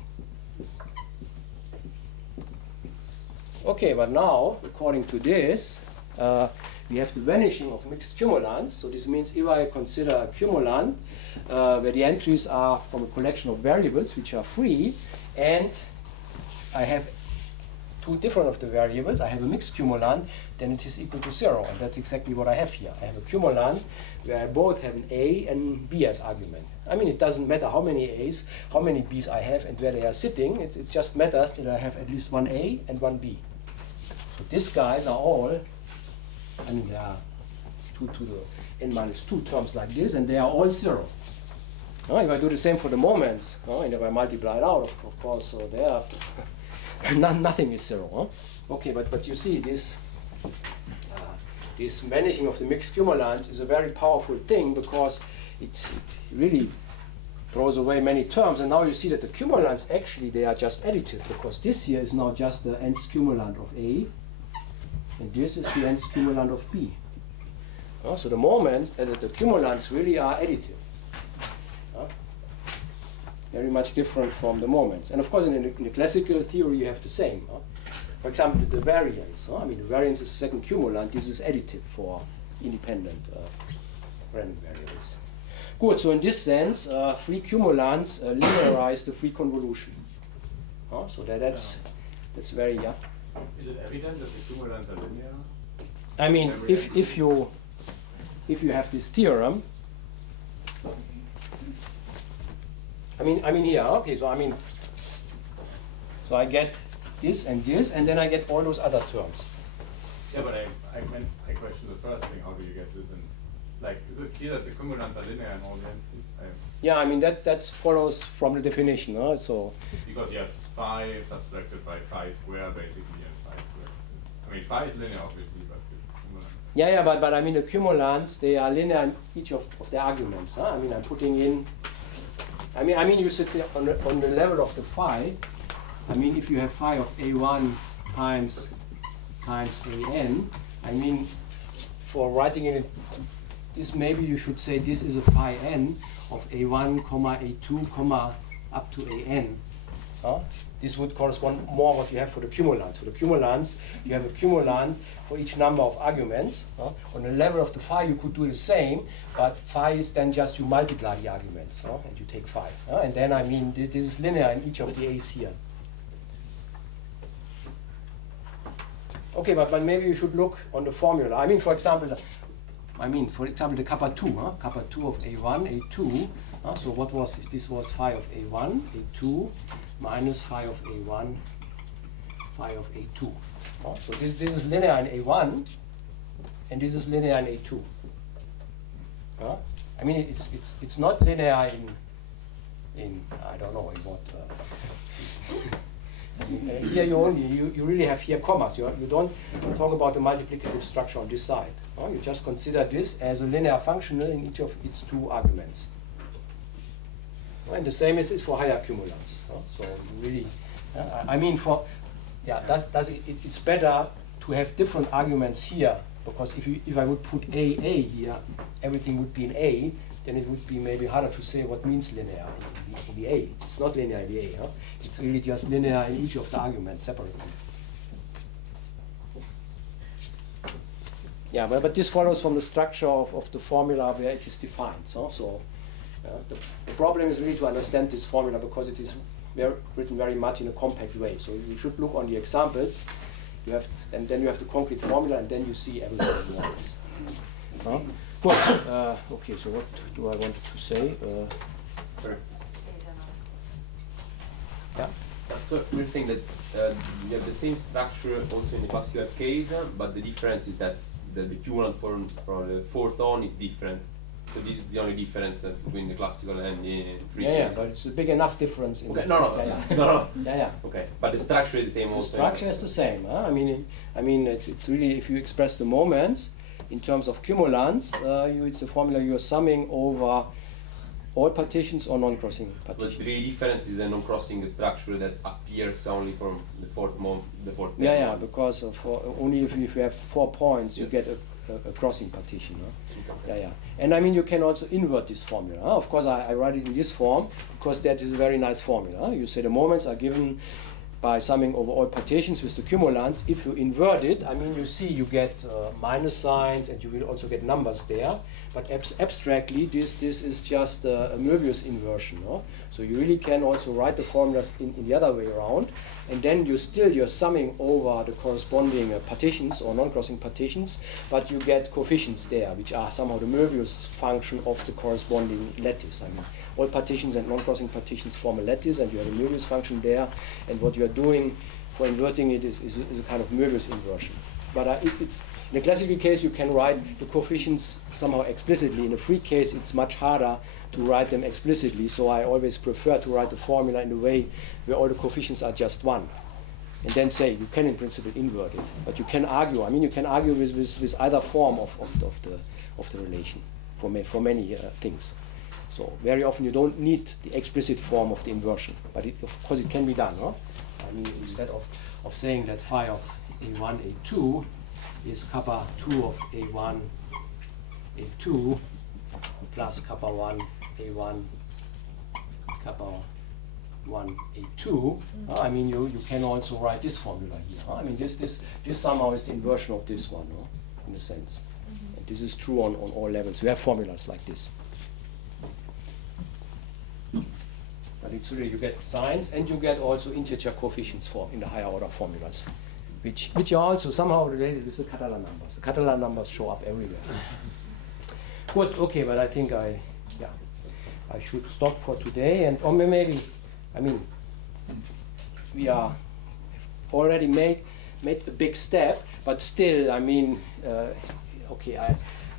Okay, but now, according to this, we have the vanishing of mixed cumulants. So this means if I consider a cumulant where the entries are from a collection of variables which are free, and I have 2 different of the variables, I have a mixed cumulant, then it is equal to 0. And that's exactly what I have here. I have a cumulant where I both have an A and B as argument. I mean, it doesn't matter how many A's, how many B's I have, and where they are sitting. It just matters that I have at least one A and one B. So these guys are all, I mean, there are 2 to the n minus 2 terms like this, and they are all 0. If I do the same for the moments, and if I multiply it out, of course, so there, nothing is 0. Okay, but you see this managing of the mixed cumulants is a very powerful thing because it really throws away many terms, and now you see that the cumulants actually they are just additive because this here is now just the nth cumulant of A, and this is the nth cumulant of B. So the moments and the cumulants really are additive. Very much different from the moments. And of course in the classical theory you have the same. For example, the variance. The variance is the second cumulant. This is additive for independent random variables. Good, so in this sense, free cumulants linearize the free convolution. So that's very, Is it evident that the cumulants are linear? I mean, if you have this theorem, I mean here, okay, so I get this, and then I get all those other terms. Yeah, but I question the first thing. How do you get this in? Like, is it clear that the cumulants are linear in all the entities? Yeah, I mean that follows from the definition, so. Because you have phi subtracted by phi square basically, and phi square. I mean, phi is linear obviously, but the cumulants. Yeah, but I mean the cumulants they are linear in each of their arguments. I mean I'm putting in. I mean you should say on the level of the phi. I mean if you have phi of A1 times AN. I mean for writing it. This maybe you should say this is a phi n of A1, A2, up to AN. This would correspond more what you have for the cumulants. For the cumulants, you have a cumulant for each number of arguments. On the level of the phi, you could do the same, but phi is then just you multiply the arguments, and you take phi. And then I mean this is linear in each of the a's here. Okay, but maybe you should look on the formula. I mean, for example, the kappa 2, kappa 2 of A1, A2. So what was this? This was phi of A1, A2, minus phi of A1, phi of A2. So this is linear in A1, and this is linear in A2. I mean, it's not linear in I don't know in what. Here you really have here commas. You don't talk about the multiplicative structure on this side. You just consider this as a linear functional in each of its two arguments. And the same is for higher cumulants. So you really, I mean it's better to have different arguments here because if I would put A here, everything would be in A. Then it would be maybe harder to say what means linear in the A. It's not linear in the A. It's really just linear in each of the arguments separately. Yeah, but this follows from the structure of the formula where it is defined. So the problem is really to understand this formula because it is written very much in a compact way. So you should look on the examples. And then you have the concrete formula, and then you see everything more or less. Good. Okay, so what do I want to say? Yeah. So we're saying that you have the same structure also in the classical case, but the difference is that the cumulant from the fourth on is different. So this is the only difference between the classical and the free case. Yeah, but it's a big enough difference. Okay, no. Yeah. Okay, but the structure is the same also. The structure is the same. I mean, it's really if you express the moments in terms of cumulants, it's a formula you are summing over all partitions or non-crossing partitions. But the difference is a non-crossing structure that appears only from the fourth Yeah, because only if you have 4 points, you get a crossing partition. Okay. Yeah. And I mean, you can also invert this formula. Of course, I write it in this form because that is a very nice formula. You say the moments are given by summing over all partitions with the cumulants. If you invert it, I mean, you see you get minus signs and you will also get numbers there. But abstractly, this is just a Möbius inversion. So you really can also write the formulas in the other way around. And then you're summing over the corresponding partitions or non-crossing partitions, but you get coefficients there, which are somehow the Möbius function of the corresponding lattice. I mean, all partitions and non-crossing partitions form a lattice, and you have a Möbius function there. And what you are doing for inverting it is a kind of Möbius inversion. but it's in a classical case you can write the coefficients somehow explicitly. In a free case it's much harder to write them explicitly, so I always prefer to write the formula in a way where all the coefficients are just 1. And then say you can in principle invert it, but you can argue. I mean, you can argue with either form of the relation for many things. So very often you don't need the explicit form of the inversion, but of course it can be done. Huh? I mean, instead of saying that phi of A1, A2 is kappa 2 of A1, A2 plus kappa 1, A1, kappa 1, A2. I mean, you can also write this formula here. I mean, this somehow is the inversion of this one, in a sense. And this is true on all levels. You have formulas like this. But it's really, you get signs and you get also integer coefficients in the higher order formulas, which are also somehow related with the Catalan numbers. The Catalan numbers show up everywhere. Good, okay, but I think I should stop for today, and or maybe, I mean, we are already made a big step, but still, I mean, okay,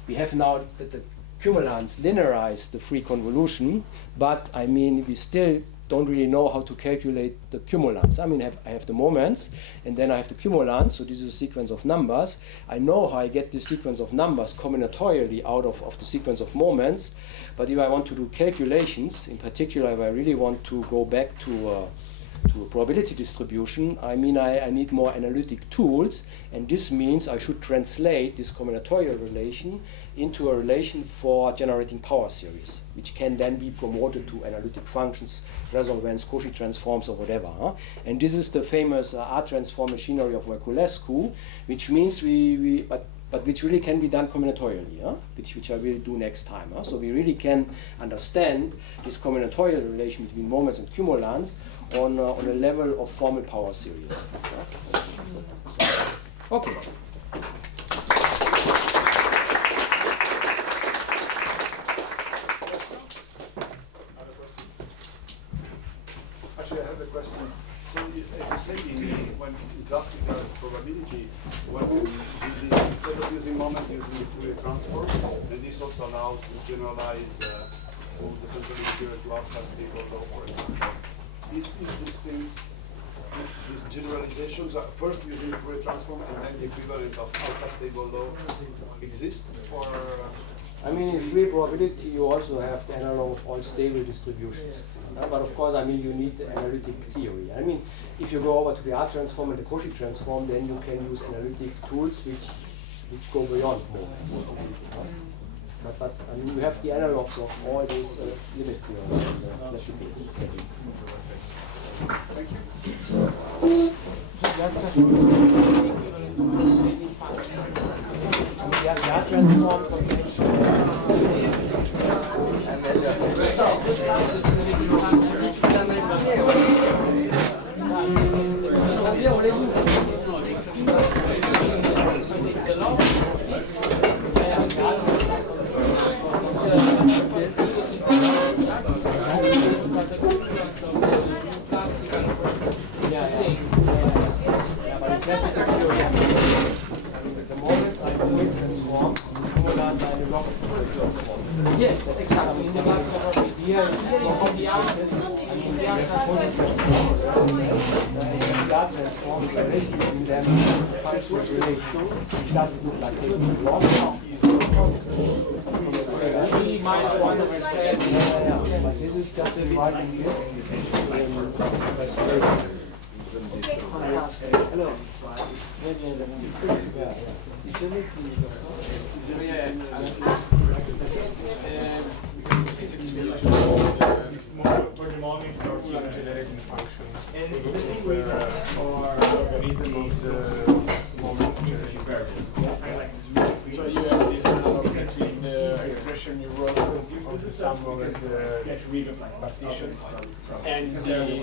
we have now the cumulants linearize the free convolution, but I mean, we still don't really know how to calculate the cumulants. I mean, I have the moments, and then I have the cumulants, so this is a sequence of numbers. I know how I get this sequence of numbers combinatorially out of the sequence of moments, but if I want to do calculations, in particular, if I really want to go back to a probability distribution, I mean, I need more analytic tools, and this means I should translate this combinatorial relation into a relation for generating power series, which can then be promoted to analytic functions, resolvents, Cauchy transforms, or whatever. And this is the famous R-transform machinery of Voiculescu, which means but which really can be done combinatorially, which I will do next time. So we really can understand this combinatorial relation between moments and cumulants on a level of formal power series. Okay. Actually, I have a question. So, as you say, when in classical probability, instead of using moment, using the Fourier transform, and this also allows to generalize all the central integral to alpha stable law, for example. These things, these generalizations are first using the Fourier transform, and then the equivalent of alpha stable law exist, or? I mean, in free probability, you also have the analog of all stable distributions. But of course, I mean, you need the analytic theory. I mean, if you go over to the R transform and the Cauchy transform, then you can use analytic tools which go beyond moments. But I mean, you have the analogs of all these limit theorems in the classical setting. Thank Yes, that's exactly. The idea is transform the relation between them functional relation. It doesn't look like they do wrong. But this is just writing this. Hello. Where the moments are generating function. And it's the same reason for logarithm of the moment generation variables. So you have this analog between the expression you wrote of the sum over the partitions and the